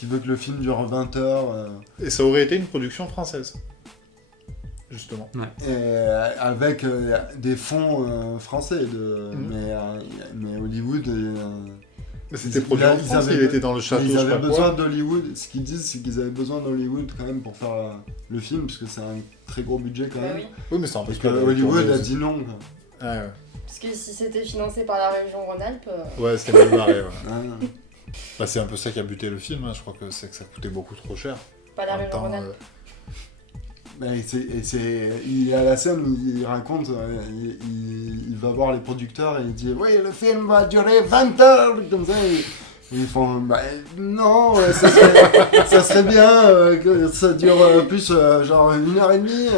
veut que le film dure 20 heures. Et ça aurait été une production française, justement. Avec des fonds français. Mais Hollywood. Mais c'était Ils- produit ils en avaient- France, il était dans le château, Ils je sais avaient pas besoin quoi. d'Hollywood. Ce qu'ils disent, c'est qu'ils avaient besoin d'Hollywood quand même pour faire le film, parce que c'est un très gros budget quand Bah même. oui. Oui, mais ça Parce empêche que pas de Hollywood tourner a aux- dit non. Quoi. Ah, ouais. Parce que si c'était financé par la région Rhône-Alpes. Ouais, c'était mal barré, ouais. Ah. Bah, c'est un peu ça qui a buté le film, hein. Je crois que c'est que ça coûtait beaucoup trop cher. Pas la En rue même temps, Jean-Renal. Il y a la scène où il raconte, il va voir les producteurs et il dit oui, le film va durer 20 heures, comme ça. Et ils font bah non, ça serait bien que ça dure plus genre 1h30,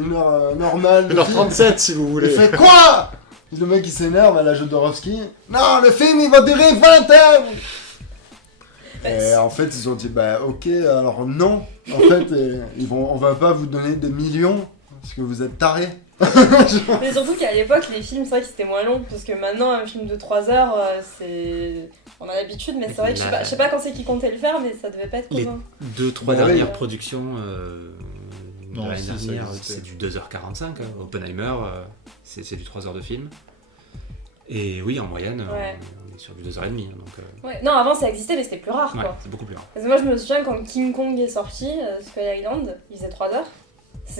une heure normale. 1h37 si vous Il voulez. fait quoi? Le mec il s'énerve à la Jodorowsky. Non, le film il va durer 20 heures. Et en fait, ils ont dit bah ok, alors non. En fait, on va pas vous donner des millions parce que vous êtes tarés. Mais surtout qu'à l'époque, les films, c'est vrai que c'était moins long, parce que maintenant, un film de 3 heures, c'est... On a l'habitude, mais c'est vrai que je sais pas quand c'est qui comptait le faire, mais ça devait pas être Les commun. 2-3 Bah, dernières oui. productions de Non, l'année si, ça dernière, existait. c'est du 2h45. Oppenheimer, c'est du 3h de film. Et oui, en moyenne, Ouais. on est sur du 2h30. Donc, Ouais. Non, avant ça existait, mais c'était plus rare, ouais, quoi. c'est beaucoup plus rare. Parce que moi, je me souviens quand King Kong est sorti, Skull Island, il faisait 3 heures.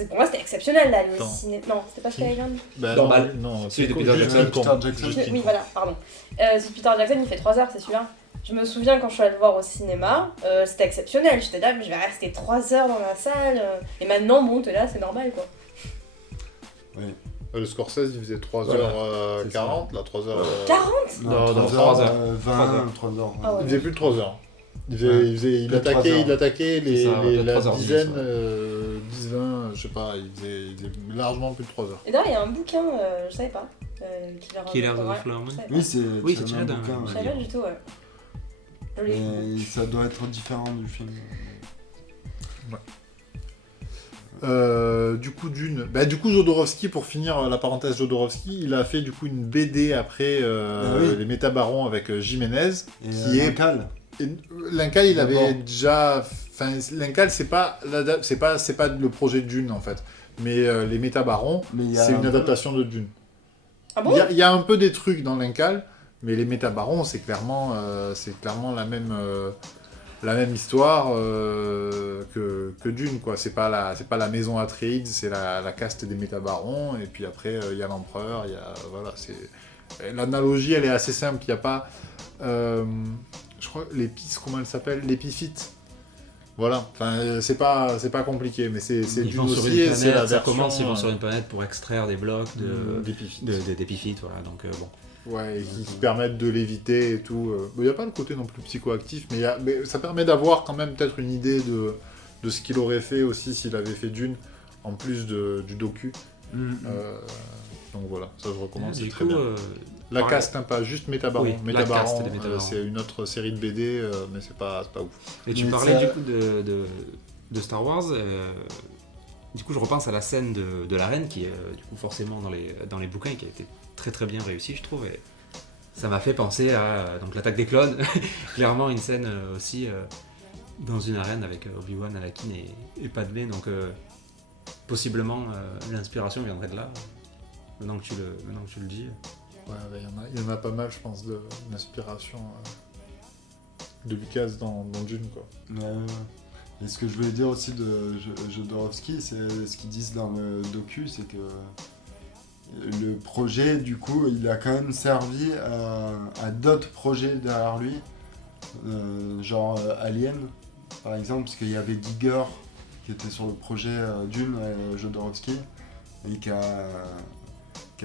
Pour moi, c'était exceptionnel d'aller au Attends. cinéma. Non, c'était pas Skull Island. Bah, Normal. Non, Celui de King Peter Kong, Jackson. King Kong. Peter Jackson. Juste King Oui, Kong. voilà, pardon. C'est Peter Jackson, il fait 3 heures, c'est celui-là. Je me souviens quand je suis allée le voir au cinéma, c'était exceptionnel. J'étais là, mais je vais rester 3 heures dans la salle. Et maintenant, bon, t'es là, c'est normal, quoi. Le Scorsese, il faisait 3h40, Voilà, là, 3h... 40 Non, 3 3 heures, heures. 20, 3 heures. Ah ouais. Il faisait plus de 3h. Il Plus de 3 heures. attaquait C'est ça, peut-être la 3h10, dizaine, ouais. 10-20, je sais pas, il faisait largement plus de 3h. Et d'ailleurs, il y a un bouquin, je savais pas. Killers ouais, of the Flower Moon. je savais pas. Oui, c'est Oui, c'est tiré d'un bouquin. Je savais pas du tout, ouais. Je l'ai- Et ça doit être différent du film. Du coup, Jodorowsky, pour finir la parenthèse Jodorowsky, il a fait du coup une BD après oui. les Métabarons avec Jiménez, Et qui est... Cal. Et L'Incal, il avait D'abord. déjà... Enfin, l'Incal, c'est pas le projet de Dune, en fait. Mais les Métabarons, Mais il y a c'est un une peu- adaptation de Dune. Ah bon? Il y a un peu des trucs dans l'Incal, mais les Métabarons, c'est clairement la même histoire que Dune, quoi. C'est pas la maison Atreides, c'est la caste des Métabarons, et puis après, il y a l'Empereur, voilà, l'analogie, elle est assez simple, il n'y a pas... je crois, comment elle s'appelle? L'épiphyte. Voilà, enfin, c'est pas compliqué, mais c'est Ils Dune vont sur aussi, une et c'est la planète, ça version... commence, ils vont sur une planète pour extraire des blocs d'épiphyte. d'épiphytes, voilà, donc bon. Ouais, et qui permettent de l'éviter et tout. Il n'y a pas le côté non plus psychoactif, mais ça permet d'avoir quand même peut-être une idée de ce qu'il aurait fait aussi s'il avait fait Dune, en plus du docu. Donc voilà, ça je recommande, c'est Du très coup, bien. La pareil. caste, hein, pas juste Métabaron. Oui, la Métabaron, caste des Métabarons. c'est une autre série de BD, mais c'est pas ouf. Et tu Mais parlais ça- du coup de Star Wars. Du coup, je repense à la scène de la reine qui est du coup forcément dans les bouquins et qui a été très très bien réussie, je trouve. Et ça m'a fait penser à donc l'attaque des clones, clairement une scène aussi dans une arène avec Obi-Wan, Anakin et Padmé. Donc possiblement l'inspiration viendrait de là. Maintenant que tu le dis. Ouais, il y en a pas mal, je pense, d'inspiration de Lucas dans Dune, quoi. Et ce que je voulais dire aussi de Jodorowsky, c'est ce qu'ils disent dans le docu, c'est que le projet, du coup, il a quand même servi à d'autres projets derrière lui, genre Alien, par exemple, parce qu'il y avait Giger qui était sur le projet Dune, Jodorowsky, et qui a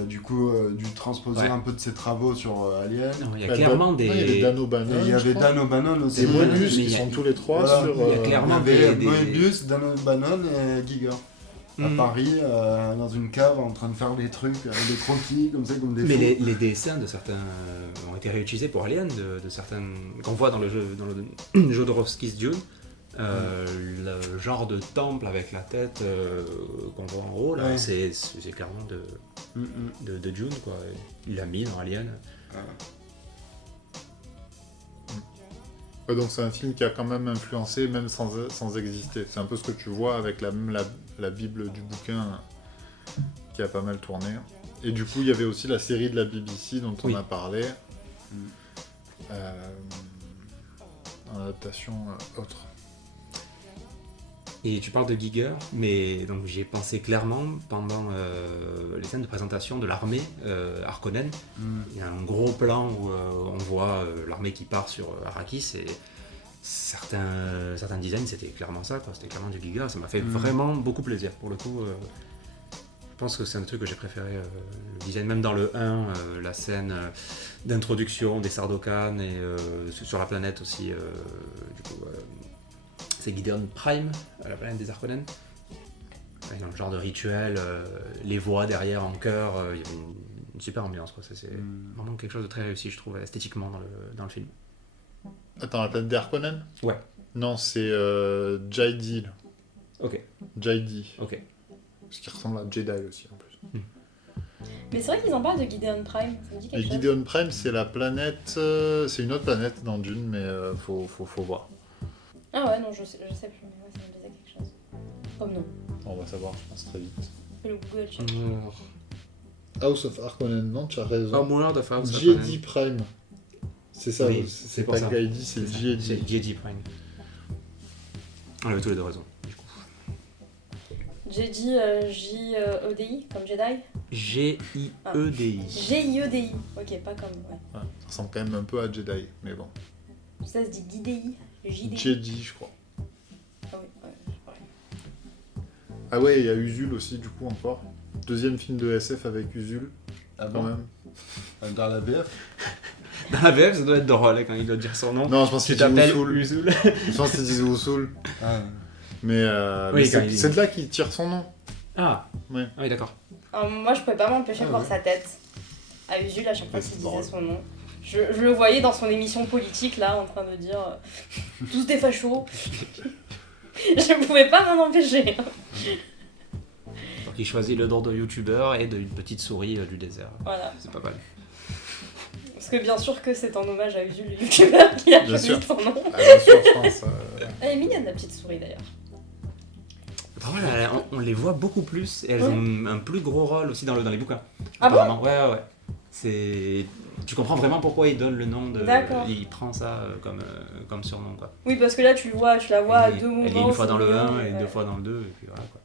du coup dû transposer Ouais. un peu de ses travaux sur Alien. Non, il y a clairement Il y avait des. Dan O'Bannon, Et il y je avait crois. Dan O'Bannon aussi. Et Moebius, mais il qui y a- sont tous les trois Voilà, sur... il y a clairement Il y avait des- Moebius, Dan O'Bannon et Giger. À Mm. Paris, dans une cave, en train de faire des trucs, des croquis, comme ça, comme des Mais fous. les dessins de certains ont été réutilisés pour Alien, de certaines qu'on voit dans le Jodorowsky's Dune. Le genre de temple avec la tête qu'on voit en haut, là, Ouais. c'est clairement Mm, mm. de Dune, quoi. Il l'a mis dans Alien. Ouais, donc c'est un film qui a quand même influencé, même sans exister. C'est un peu ce que tu vois avec la Bible du bouquin qui a pas mal tourné. Et du coup, il y avait aussi la série de la BBC dont on Oui. a parlé. Mm. En adaptation autre. Et tu parles de Giger, mais donc j'y ai pensé clairement pendant les scènes de présentation de l'armée Harkonnen. Mm. Il y a un gros plan où on voit l'armée qui part sur Arrakis certains designs, c'était clairement ça, quoi. C'était clairement du Giga. Ça m'a fait vraiment beaucoup plaisir. Pour le coup, je pense que c'est un truc que j'ai préféré. Le design, même dans le 1, la scène d'introduction des Sardaukans et sur la planète aussi. Du coup, c'est Gideon Prime, la planète des Harkonnen. Avec un genre de rituel, les voix derrière en chœur. Il y avait une super ambiance, quoi. C'est vraiment quelque chose de très réussi, je trouve, esthétiquement dans le film. Attends, la planète des Harkonnen ? Ouais. Non, c'est Jaidi. Ok. Jaidi. Ok. Ce qui ressemble à Jedi aussi en plus. Mais c'est vrai qu'ils en parlent de Gideon Prime, ça me dit Et quelque chose. Gideon Prime, c'est la planète. C'est une autre planète dans Dune, mais faut voir. Ah ouais, non, je sais plus, mais ouais, ça me disait quelque chose. Oh non, On va savoir, je pense, très vite. fais le Google check. House of Harkonnen, non, tu as raison. Homeworld of House of Jedi Prime. C'est ça, Oui, c'est c'est pas pour ça. Gaidi, c'est C'est Jedi. Jedi Prime. On avait tous les deux raison. Jedi, J-O-D-I, comme Jedi. G-I-E-D-I. G-I-E-D-I, ok, pas comme, ouais. Ouais, ça ressemble quand même un peu à Jedi, mais bon. Ça se dit Guidei, J-D-I. Jedi, je crois. Ah oui, ouais, c'est pareil. Ah ouais, il y a Usul aussi, du coup, encore. Deuxième film de SF avec Usul, Ah quand bon même. Dans la VF Dans la VF, ça doit être drôle hein, quand il doit dire son nom. Non, je pense Tu qu'il dit t'appelles Usul. Usul. Je pense qu'il dit Usul. Ah, Mais, Oui, mais quand il- c'est de là qu'il tire son nom. Ah. Ouais. Ah oui, d'accord. Alors, moi, je pouvais pas m'empêcher de voir ouais. sa tête. À Usul, à chaque fois Ouais, qu'il c'est drôle. disait son nom. Je le voyais dans son émission politique, là, en train de dire tous des fachos. Je pouvais pas m'en empêcher. Donc il choisit le nom de youtubeur et d'une petite souris du désert. Voilà. C'est pas mal. Parce que bien sûr que c'est en hommage à Usul, le youtubeur qui a Bien choisi sûr. son nom. Ah, bien sûr, je pense. Elle est mignonne, la petite souris, d'ailleurs. Par contre, on les voit beaucoup plus et elles Ouais. ont un plus gros rôle aussi dans les bouquins. Ah bon apparemment. Ouais. C'est... Tu comprends vraiment pourquoi il donne le nom de... D'accord. Il prend ça comme surnom, quoi. Oui, parce que là, tu la vois à Elle est- deux moments. Elle est une fois c'est dans le mignon, 1 et ouais. deux fois dans le 2, et puis voilà, quoi.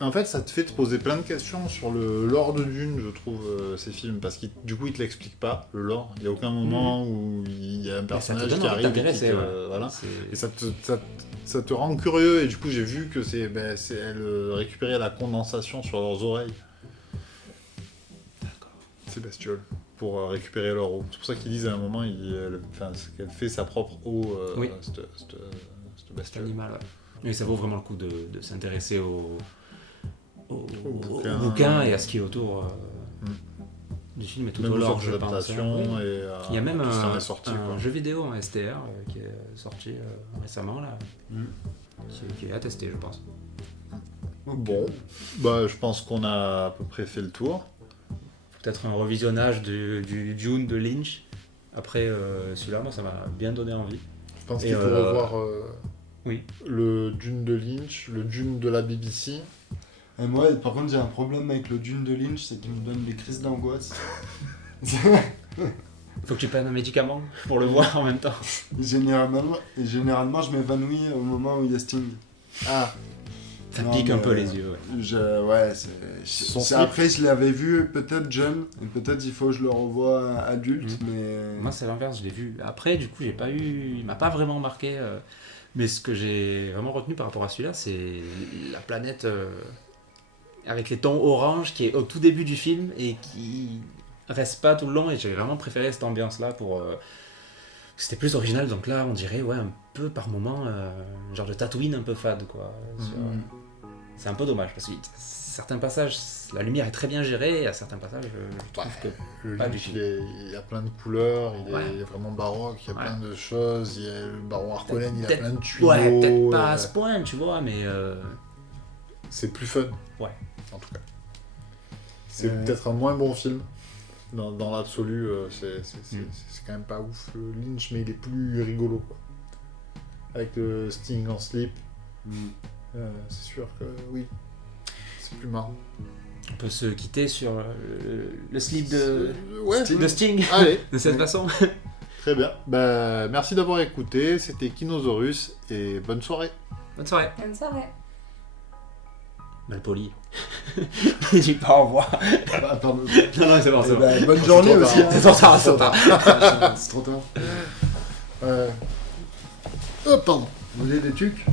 En fait, ça te fait te poser plein de questions sur le lore de Dune, je trouve, ces films, parce qu'il du coup, il te l'explique pas, le lore. Il y a aucun moment où il y a un ça te personnage donne qui envie arrive et qui t'intéresser, te- ouais. voilà. C'est- Et ça te rend curieux, et du coup, j'ai vu que elle récupérait la condensation sur leurs oreilles. D'accord. Ces bestioles, pour récupérer leur eau. C'est pour ça qu'ils disent à un moment, qu'elle fait sa propre eau, Oui. cette Cet bestiole. animal, ouais. Oui, ça vaut vraiment le coup de s'intéresser au bouquin. bouquin et à ce qui est autour Mm. du film et tout Même au aux lore, autres je pense. adaptations, Oui. et Il y a même tout ce qui en un est sorti, quoi. jeu vidéo en STR qui est sorti récemment, là, Mm. qui est attesté, je pense. Bon, bah, je pense qu'on a à peu près fait le tour. Peut-être un revisionnage du Dune de Lynch. Après celui-là, moi, ça m'a bien donné envie. Je pense Et qu'il faut revoir oui. le Dune de Lynch, le Dune de la BBC. Et moi, par contre, j'ai un problème avec le Dune de Lynch, c'est qu'il me donne des crises d'angoisse. Faut que tu prennes un médicament pour le voir en même temps. Généralement, je m'évanouis au moment où il y a Sting. Ah, Ça Non, pique un mais, peu les yeux, ouais. Ouais, Son c'est slip. après, je l'avais vu peut-être jeune, et peut-être il faut que je le revoie adulte, mais... Moi, c'est l'inverse, je l'ai vu. Après, du coup, il m'a pas vraiment marqué. Mais ce que j'ai vraiment retenu par rapport à celui-là, c'est la planète avec les tons orange qui est au tout début du film et qui reste pas tout le long. Et j'ai vraiment préféré cette ambiance-là pour. C'était plus original, donc là, on dirait, ouais, un peu par moment, genre de Tatooine un peu fade, quoi. C'est un peu dommage parce que certains passages, la lumière est très bien gérée, et à certains passages, je trouve que. le Pas Lynch, du tout. il a plein de couleurs, Ouais. il est vraiment baroque, il y a Ouais. plein de choses, il y a le baron Harkonnen, il a Peut-être- plein de tuyaux. Ouais, peut-être pas à ce point, tu vois, mais. C'est plus fun. Ouais. En tout cas. C'est peut-être un moins bon film. Dans l'absolu, c'est quand même pas ouf le Lynch, mais il est plus rigolo, quoi. Avec le Sting en slip, c'est sûr que oui, c'est plus marrant. On peut se quitter sur le slip de Ouais, de Sting allez, de cette façon. très bien. Bah, merci d'avoir écouté, c'était Kinosaurus, et bonne soirée. Bonne soirée. Bonne soirée. Mal poli. Je dis pas au revoir. Ah, pardon. Non, c'est bon, Eh c'est bon. ben, bonne journée trop aussi. tard. hein. C'est trop tard, c'est trop tard. C'est trop tard. Ouais. Oh, pardon. Vous voulez des tucs?